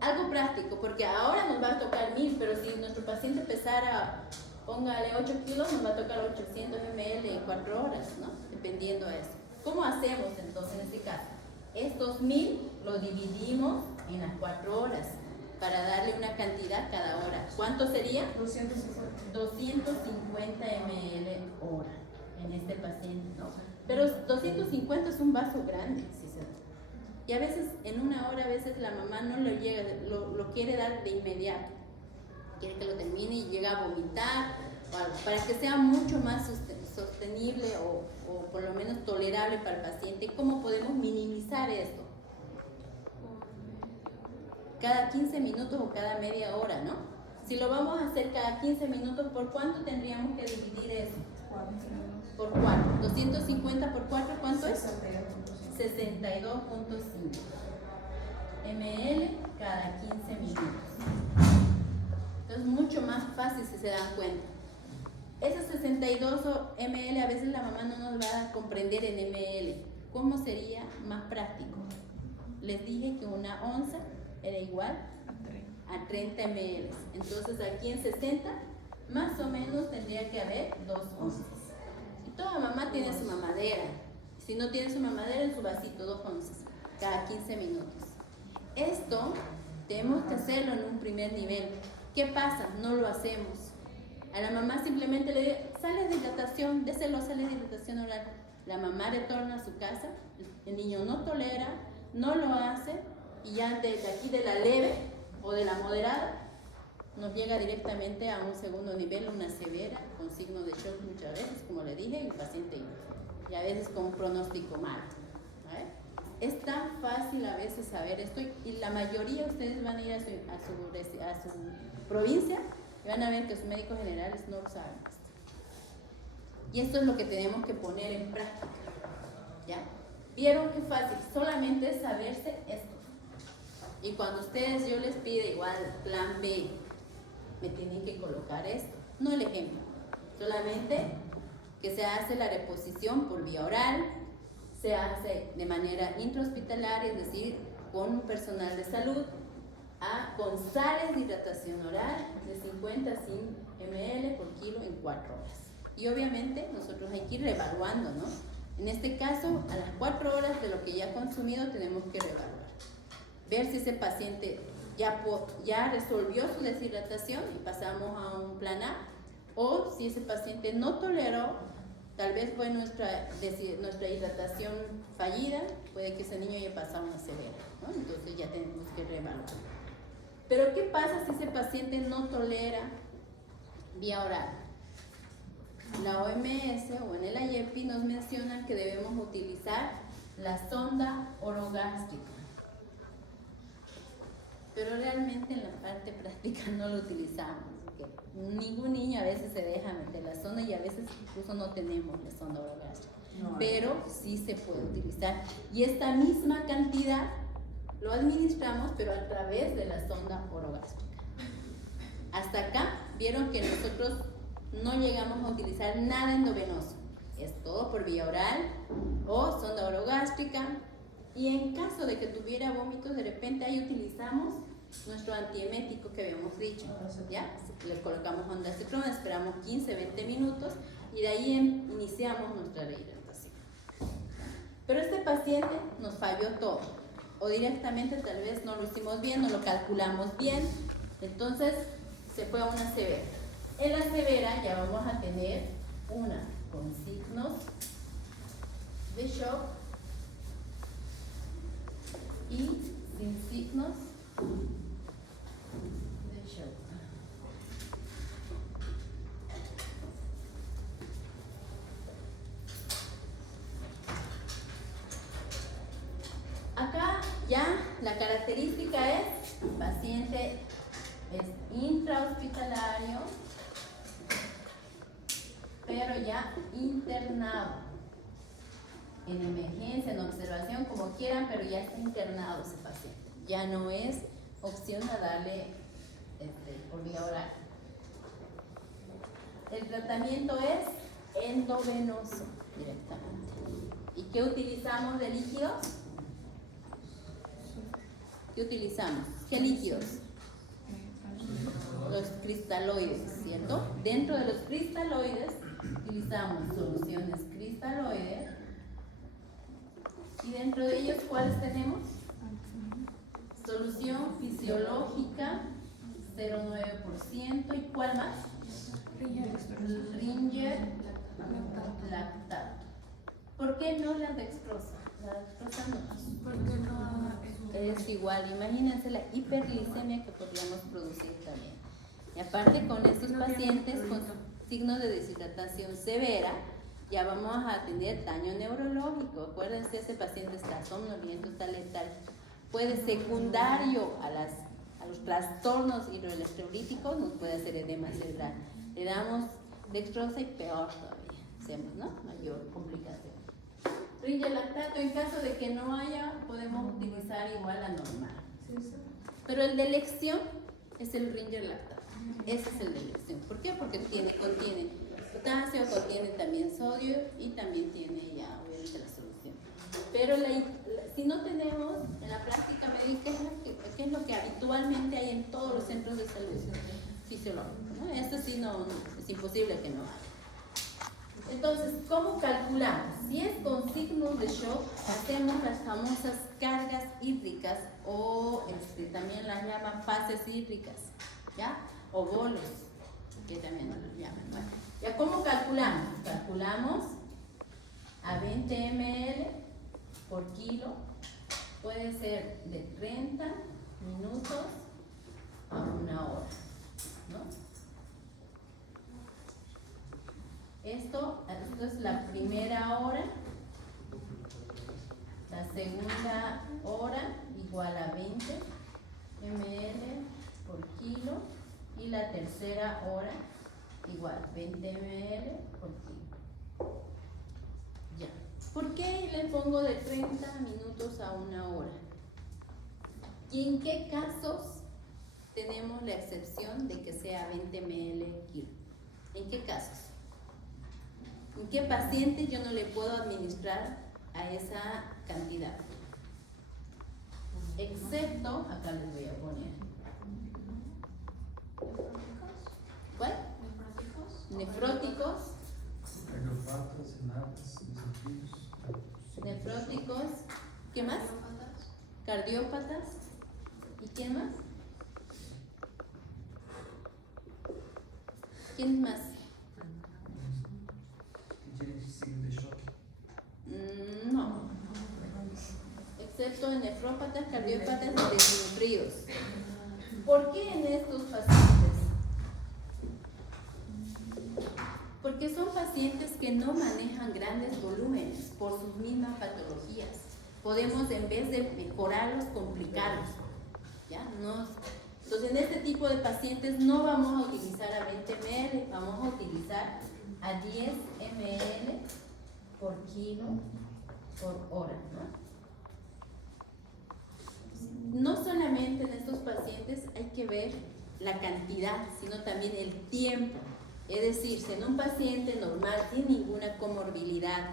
Algo práctico, porque ahora nos va a tocar 1000, pero si nuestro paciente pesara, póngale 8 kilos, nos va a tocar 800 ml en 4 horas, ¿no? Dependiendo de eso. ¿Cómo hacemos entonces en este caso? Estos 1000 los dividimos en las 4 horas para darle una cantidad cada hora. ¿Cuánto sería? 250 ml hora en este paciente, ¿no? Pero 250 es un vaso grande, si se da. Y a veces, en una hora, a veces la mamá no lo llega, lo quiere dar de inmediato. Quiere que lo termine y llega a vomitar, o algo, para que sea mucho más sostenible o por lo menos tolerable para el paciente. ¿Cómo podemos minimizar esto? Cada 15 minutos o cada media hora, ¿no? Si lo vamos a hacer cada 15 minutos, ¿por cuánto tendríamos que dividir eso? Por 4. 250 por 4, ¿cuánto es? 62.5 ml cada 15 minutos. Entonces, mucho más fácil si se dan cuenta. Esos 62 ml a veces la mamá no nos va a comprender en ml. ¿Cómo sería más práctico? Les dije que una onza era igual a 30 ml. Entonces, aquí en 60, más o menos tendría que haber 2 onzas. Y toda mamá tiene su mamadera. Si no tiene su mamadera, en su vasito, 2 onzas cada 15 minutos. Esto tenemos que hacerlo en un primer nivel. ¿Qué pasa? No lo hacemos. A la mamá simplemente le dice, sales de hidratación, déselo, sales de hidratación oral. La mamá retorna a su casa, el niño no tolera, no lo hace, y ya desde aquí de la leve o de la moderada, nos llega directamente a un segundo nivel, una severa, con signos de shock muchas veces, como le dije, y el paciente y a veces con un pronóstico malo. ¿Vale? Es tan fácil a veces saber esto, y la mayoría de ustedes van a ir a su provincia y van a ver que sus médicos generales no saben esto. Y esto es lo que tenemos que poner en práctica. ¿Ya? ¿Vieron qué fácil? Solamente es saberse esto. Y cuando ustedes, yo les pido igual plan B, me tienen que colocar esto, no el ejemplo, solamente que se hace la reposición por vía oral, se hace de manera intrahospitalaria, es decir, con un personal de salud, con sales de hidratación oral de 50 a 100 ml por kilo en 4 horas. Y obviamente nosotros hay que ir reevaluando, ¿no? En este caso, a las 4 horas de lo que ya ha consumido tenemos que reevaluar. Ver si ese paciente ya resolvió su deshidratación y pasamos a un plan A, o si ese paciente no toleró, tal vez fue nuestra hidratación fallida, puede que ese niño haya pasado una severa, ¿no? Entonces ya tenemos que reevaluar. Pero ¿qué pasa si ese paciente no tolera vía oral? La OMS o en el IEPI nos mencionan que debemos utilizar la sonda orogástrica. Pero realmente en la parte práctica no lo utilizamos. Ningún niño a veces se deja meter la sonda y a veces incluso no tenemos la sonda orogástrica. Pero sí se puede utilizar. Y esta misma cantidad lo administramos, pero a través de la sonda orogástrica. Hasta acá vieron que nosotros no llegamos a utilizar nada endovenoso. Es todo por vía oral o sonda orogástrica. Y en caso de que tuviera vómitos, de repente ahí utilizamos nuestro antiemético que habíamos dicho, ¿ya? Le colocamos ondansetron, esperamos 15-20 minutos y de ahí iniciamos nuestra rehidratación. Pero este paciente nos falló todo, o directamente tal vez no lo hicimos bien, no lo calculamos bien, entonces se fue a una severa. En la severa ya vamos a tener una con signos de shock y sin signos de shock. Acá ya la característica es: el paciente es intrahospitalario, pero ya internado. En emergencia, en observación, como quieran, pero ya está internado ese paciente. Ya no es opción a darle por vía oral. El tratamiento es endovenoso directamente. ¿Y qué utilizamos de líquidos? ¿Qué utilizamos? ¿Qué líquidos? Los cristaloides, ¿cierto? Dentro de los cristaloides utilizamos soluciones cristaloides. ¿Y dentro de ellos cuáles tenemos? Solución fisiológica 0,9%. ¿Y cuál más? Ringer lactato. ¿Por qué no la dextrosa? La dextrosa no. Porque no Es igual, imagínense la hiperglicemia que podríamos producir también. Y aparte con estos pacientes con signos de deshidratación severa, ya vamos a tener daño neurológico. Acuérdense, ese paciente está somnoliento, está letal. Puede secundario a los trastornos hidroelectrolíticos, nos puede hacer edema cerebral. Le damos dextrosa y peor todavía, hacemos, ¿no? Mayor complicación. Ringer lactato, en caso de que no haya, podemos utilizar igual a normal. Pero el de elección es el Ringer lactato. Ese es el de elección. ¿Por qué? Porque contiene potasio, contiene también sodio y también tiene ya obviamente la solución. Pero si no tenemos en la práctica médica, ¿qué es lo que habitualmente hay en todos los centros de salud fisiológicos? ¿No? Esto sí no, es imposible que no haya. Entonces, ¿cómo calculamos? Si es con signos de shock, hacemos las famosas cargas hídricas o también las llaman fases hídricas, ¿ya? O bolos, que también nos los llaman, ¿no? ¿Ya cómo calculamos? Calculamos a 20 ml por kilo, puede ser de 30 minutos a 1 hora, ¿no? Esto es la primera hora, la segunda hora igual a 20 ml por kilo y la tercera hora igual 20 ml por kilo. Ya. ¿Por qué le pongo de 30 minutos a 1 hora? ¿Y en qué casos tenemos la excepción de que sea 20 ml kilo? ¿En qué casos? ¿En qué paciente yo no le puedo administrar a esa cantidad? Excepto, acá les voy a poner. ¿Cuál? Nefróticos. Cardiopatas, enatas, desafios. Nefróticos. ¿Qué más? Cardiópatas. ¿Y quién más? ¿Quién más? Tiene signo de shock. No. Excepto en nefrópatas, cardiópatas y desinfríos. ¿Por qué en estos pacientes? Porque son pacientes que no manejan grandes volúmenes por sus mismas patologías. Podemos, en vez de mejorarlos, complicarlos. ¿Ya? Entonces, en este tipo de pacientes no vamos a utilizar a 20 ml, vamos a utilizar a 10 ml por kilo por hora, ¿no? No solamente en estos pacientes hay que ver la cantidad, sino también el tiempo. Es decir, si en un paciente normal sin ninguna comorbilidad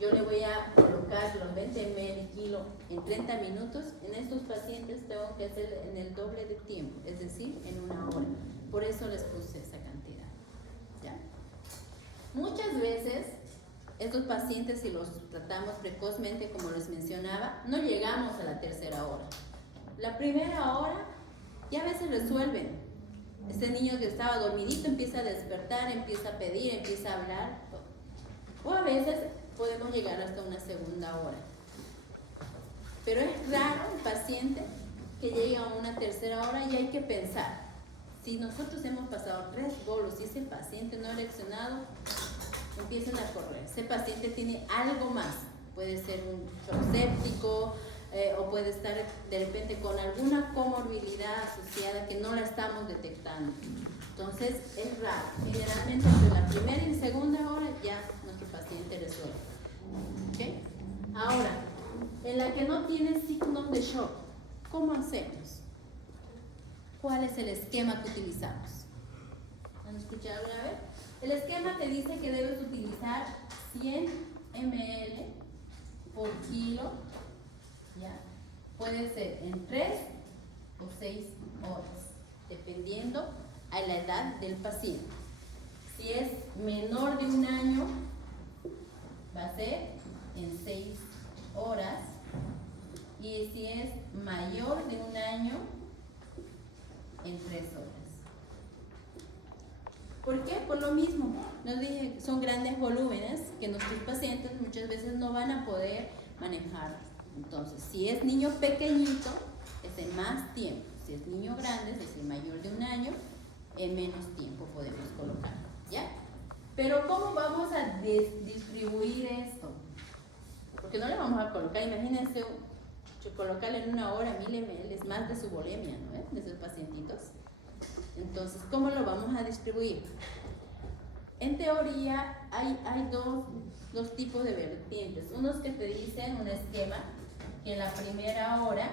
yo le voy a colocar los 20 ml kilo en 30 minutos, en estos pacientes tengo que hacer en el doble de tiempo, es decir, en 1 hora. Por eso les puse esa cantidad. ¿Ya? Muchas veces estos pacientes, si los tratamos precozmente, como les mencionaba, no llegamos a la tercera hora. La primera hora ya a veces resuelven. Este niño que estaba dormidito empieza a despertar, empieza a pedir, empieza a hablar. O a veces podemos llegar hasta una segunda hora. Pero es raro el paciente que llega a una tercera hora y hay que pensar. Si nosotros hemos pasado 3 bolos y ese paciente no ha reaccionado, empiezan a correr. Ese paciente tiene algo más. Puede ser un shock séptico o puede estar de repente con alguna comorbilidad asociada que no la estamos detectando. Entonces es raro. Generalmente entre la primera y segunda hora ya nuestro paciente resuelve. ¿Okay? Ahora, en la que no tiene signos de shock, ¿cómo hacemos? ¿cuál es el esquema que utilizamos? ¿Han escuchado alguna vez? El esquema te dice que debes utilizar 100 ml por kilo, ¿ya? Puede ser en 3 o 6 horas, dependiendo a la edad del paciente. Si es menor de 1 año, va a ser en 6 horas, y si es mayor de 1 año, en 3 horas. ¿Por qué? Por lo mismo, nos dije, son grandes volúmenes que nuestros pacientes muchas veces no van a poder manejar. Entonces, si es niño pequeñito, es en más tiempo. Si es niño grande, es decir, mayor de 1 año, en menos tiempo podemos colocarlo, ¿ya? Pero ¿cómo vamos a distribuir esto? Porque no le vamos a colocar, imagínense, colocarle en 1 hora 1000 ml, es más de su volemia, ¿no? De sus pacientitos. Entonces, ¿cómo lo vamos a distribuir? En teoría hay dos tipos de vertientes. Unos que te dicen un esquema que en la primera hora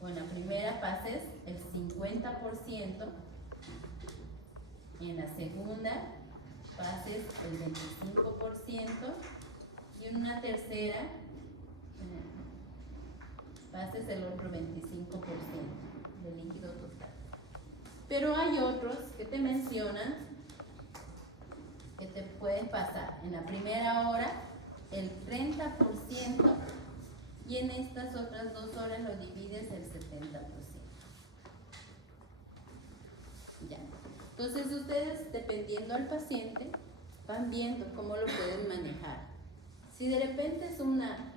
o en la primera pases el 50%, en la segunda pases el 25% y en una tercera pases el otro 25% del líquido total. Pero hay otros que te mencionan que te pueden pasar en la primera hora el 30% y en estas otras 2 horas lo divides el 70%. Ya. Entonces ustedes, dependiendo al paciente, van viendo cómo lo pueden manejar. Si de repente es una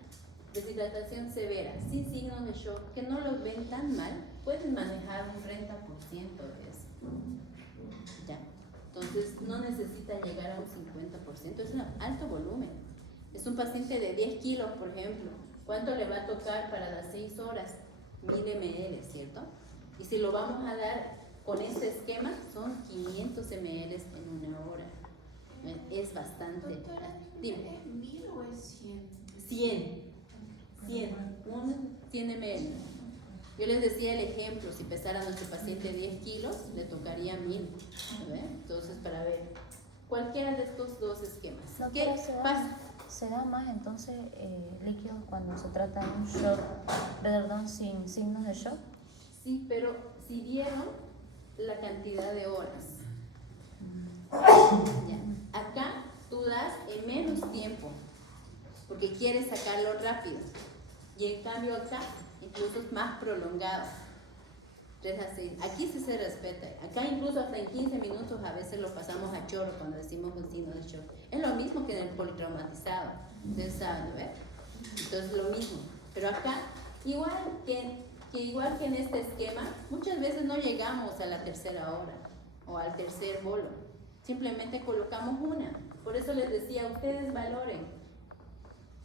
deshidratación severa, sin signos de shock, que no lo ven tan mal, pueden manejar un 30% de eso. Ya. Entonces no necesita llegar a un 50%, es un alto volumen. Es un paciente de 10 kilos, por ejemplo. ¿Cuánto le va a tocar para las 6 horas? 1000 ml, ¿cierto? Y si lo vamos a dar con este esquema, son 500 ml en 1 hora. Es bastante. Dime. ¿Es 1000 o es 100. 100 ml. Yo les decía el ejemplo, si pesara nuestro paciente 10 kilos, le tocaría 1000. Entonces, para ver, cualquiera de estos dos esquemas. ¿Qué pasa? ¿Se da más entonces líquidos cuando se trata de un shock, perdón, sin signos de shock? Sí, pero si vieron la cantidad de horas. Ya. Acá tú das en menos tiempo, porque quieres sacarlo rápido. Y en cambio acá, incluso es más prolongado. 3 a 6. Aquí sí se respeta. Acá incluso hasta en 15 minutos a veces lo pasamos a chorro cuando decimos un signo de shock. Es lo mismo que en el politraumatizado. Ustedes saben, ¿ver? Entonces lo mismo. Pero acá, igual que en este esquema, muchas veces no llegamos a la tercera hora o al tercer bolo. Simplemente colocamos una. Por eso les decía, ustedes valoren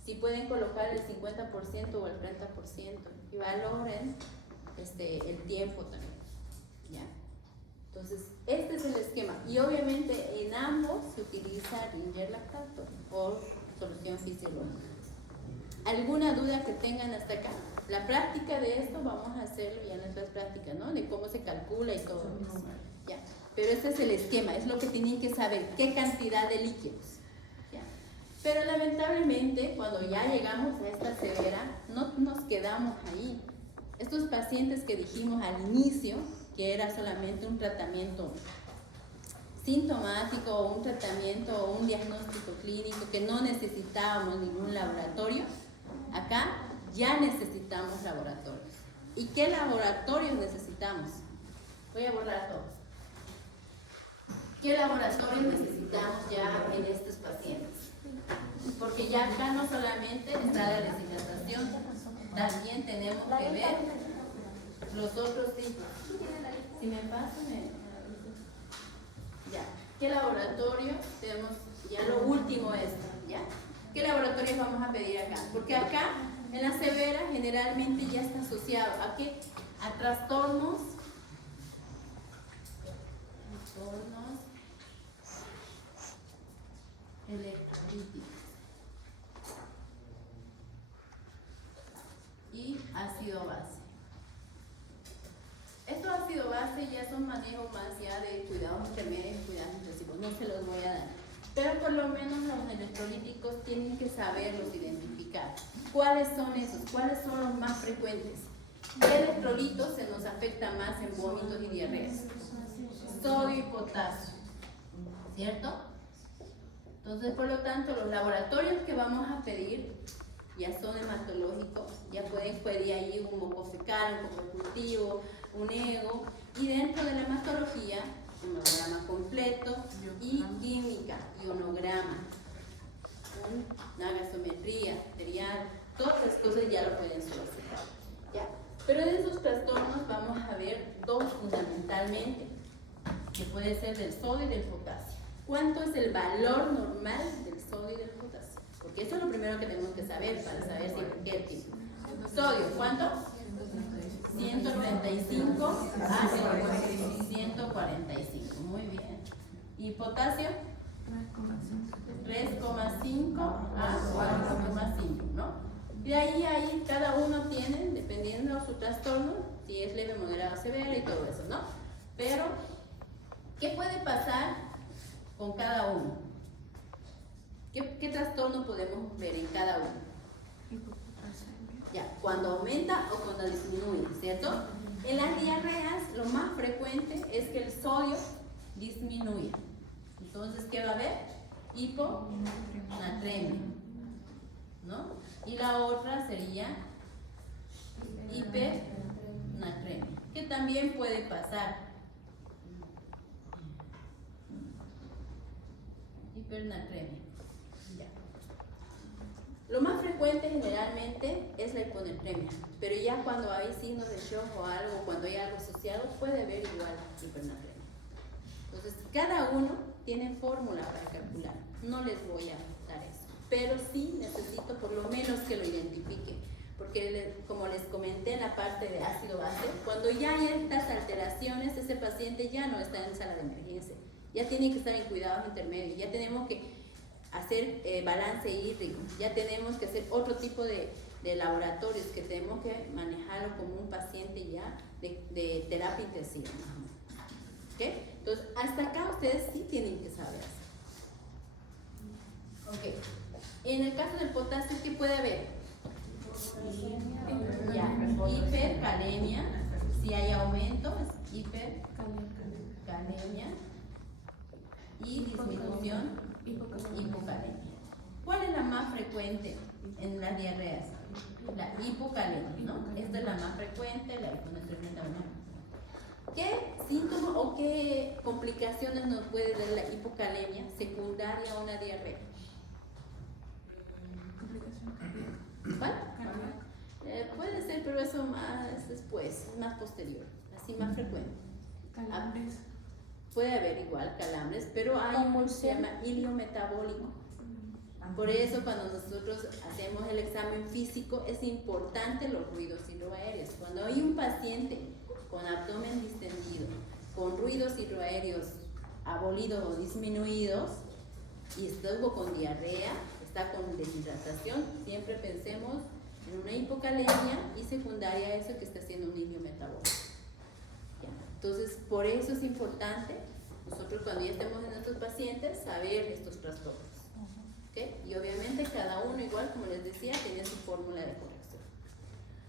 si pueden colocar el 50% o el 30% y valoren el tiempo también, ¿ya? Entonces, este es el esquema. Y obviamente en ambos se utiliza Ringer lactato o solución fisiológica. ¿Alguna duda que tengan hasta acá? La práctica de esto vamos a hacerlo ya en nuestras prácticas, ¿no? De cómo se calcula y todo eso, ¿ya? Pero este es el esquema, es lo que tienen que saber, qué cantidad de líquidos, ¿ya? Pero lamentablemente, cuando ya llegamos a esta severa, no nos quedamos ahí. Estos pacientes que dijimos al inicio, que era solamente un tratamiento sintomático o un tratamiento o un diagnóstico clínico, que no necesitábamos ningún laboratorio, acá ya necesitamos laboratorios. ¿Y qué laboratorios necesitamos? Voy a borrar todo. ¿Qué laboratorios necesitamos ya en estos pacientes? Porque ya acá no solamente está la deshidratación, también tenemos que ver los otros tipos. Si me pasa, ya. ¿Qué laboratorio tenemos? Ya lo último esto, ¿ya? ¿Qué laboratorios vamos a pedir acá? Porque acá, en la severa, generalmente ya está asociado a qué? A trastornos electrolíticos y ácido base. Estos ya son manejos más ya de cuidados intermedios y cuidados intensivos, no se los voy a dar. Pero por lo menos los electrolíticos tienen que saberlos identificar. ¿Cuáles son esos? ¿Cuáles son los más frecuentes? ¿Qué electrolitos se nos afecta más en vómitos y diarreas? Sodio y potasio, ¿cierto? Entonces, por lo tanto, los laboratorios que vamos a pedir ya son hematológicos, ya pueden pedir ahí un moco fecal, un moco cultivo, un ego, y dentro de la hematología, hemograma completo y química, ionograma, una gasometría arterial, todas esas cosas ya lo pueden solicitar. ¿Ya? Pero de esos trastornos vamos a ver dos fundamentalmente, que puede ser del sodio y del potasio. ¿Cuánto es el valor normal del sodio y del potasio? Porque eso es lo primero que tenemos que saber para saber si qué tipo. Sodio, ¿cuánto? 135 a 145, muy bien. ¿Y potasio? 3,5 a 4,5, ¿no? Y de ahí cada uno tiene, dependiendo de su trastorno, si es leve, moderado, severo y todo eso, ¿no? Pero, ¿qué puede pasar con cada uno? ¿Qué trastorno podemos ver en cada uno? Ya, cuando aumenta o cuando disminuye, ¿cierto? En las diarreas lo más frecuente es que el sodio disminuya. Entonces, ¿qué va a haber? Hiponatremia, ¿no? Y la otra sería hipernatremia, que también puede pasar. Hipernatremia. Ya. Lo más frecuente generalmente es la hiponatremia, pero ya cuando hay signos de shock o algo, cuando hay algo asociado, puede haber igual hipernatremia. Entonces, cada uno tiene fórmula para calcular. No les voy a dar eso, pero sí necesito por lo menos que lo identifiquen, porque como les comenté en la parte de ácido base, cuando ya hay estas alteraciones, ese paciente ya no está en sala de emergencia, ya tiene que estar en cuidados intermedios, ya tenemos que hacer balance hídrico, ya tenemos que hacer otro tipo de laboratorios que tenemos que manejarlo como un paciente ya de terapia intensiva. ¿Okay? Entonces, hasta acá ustedes sí tienen que saber. Ok. En el caso del potasio, ¿qué puede haber? Ya, hipercalemia. Si hay aumento, es hipercalemia. Y disminución, hipocalemia. ¿Cuál es la más frecuente en las diarreas? La hipocalemia, ¿no? Esta es la más frecuente, la hiponatremia también. ¿Qué síntomas o qué complicaciones nos puede dar la hipocalemia secundaria a una diarrea? ¿Cuál? Puede ser, pero eso más después, más posterior, así más frecuente. Calambres. Puede haber igual calambres, pero hay un que se llama ilio metabólico. Por eso cuando nosotros hacemos el examen físico es importante los ruidos hidroaéreos. Cuando hay un paciente con abdomen distendido, con ruidos hidroaéreos abolidos o disminuidos y estuvo con diarrea, está con deshidratación, siempre pensemos en una hipocalemia y secundaria a eso que está haciendo un ilio metabólico. ¿Ya? Entonces, por eso es importante nosotros cuando ya estemos en nuestros pacientes saber estos trastornos. ¿Okay? Y obviamente cada uno, igual como les decía, tiene su fórmula de corrección.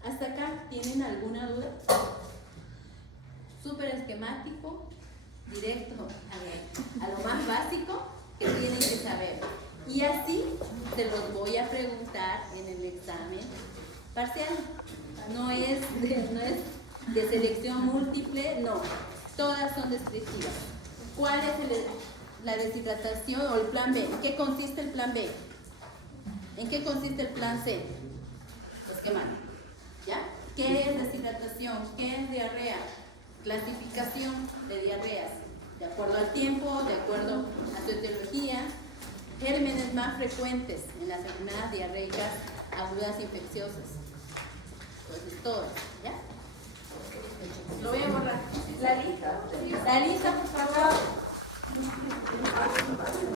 ¿Hasta acá tienen alguna duda? Súper esquemático, directo a lo más básico que tienen que saber. Y así se los voy a preguntar en el examen parcial. No es de selección múltiple, no. Todas son descriptivas. ¿Cuál es la deshidratación o el plan B? ¿En qué consiste el plan B? ¿En qué consiste el plan C? Esquemático. ¿Ya? ¿Qué es deshidratación? ¿Qué es diarrea? Clasificación de diarreas, de acuerdo al tiempo, de acuerdo a su etiología, gérmenes más frecuentes en las enfermedades diarreicas agudas infecciosas. Entonces, todas, ¿ya? Lo voy a borrar. La lista, por favor.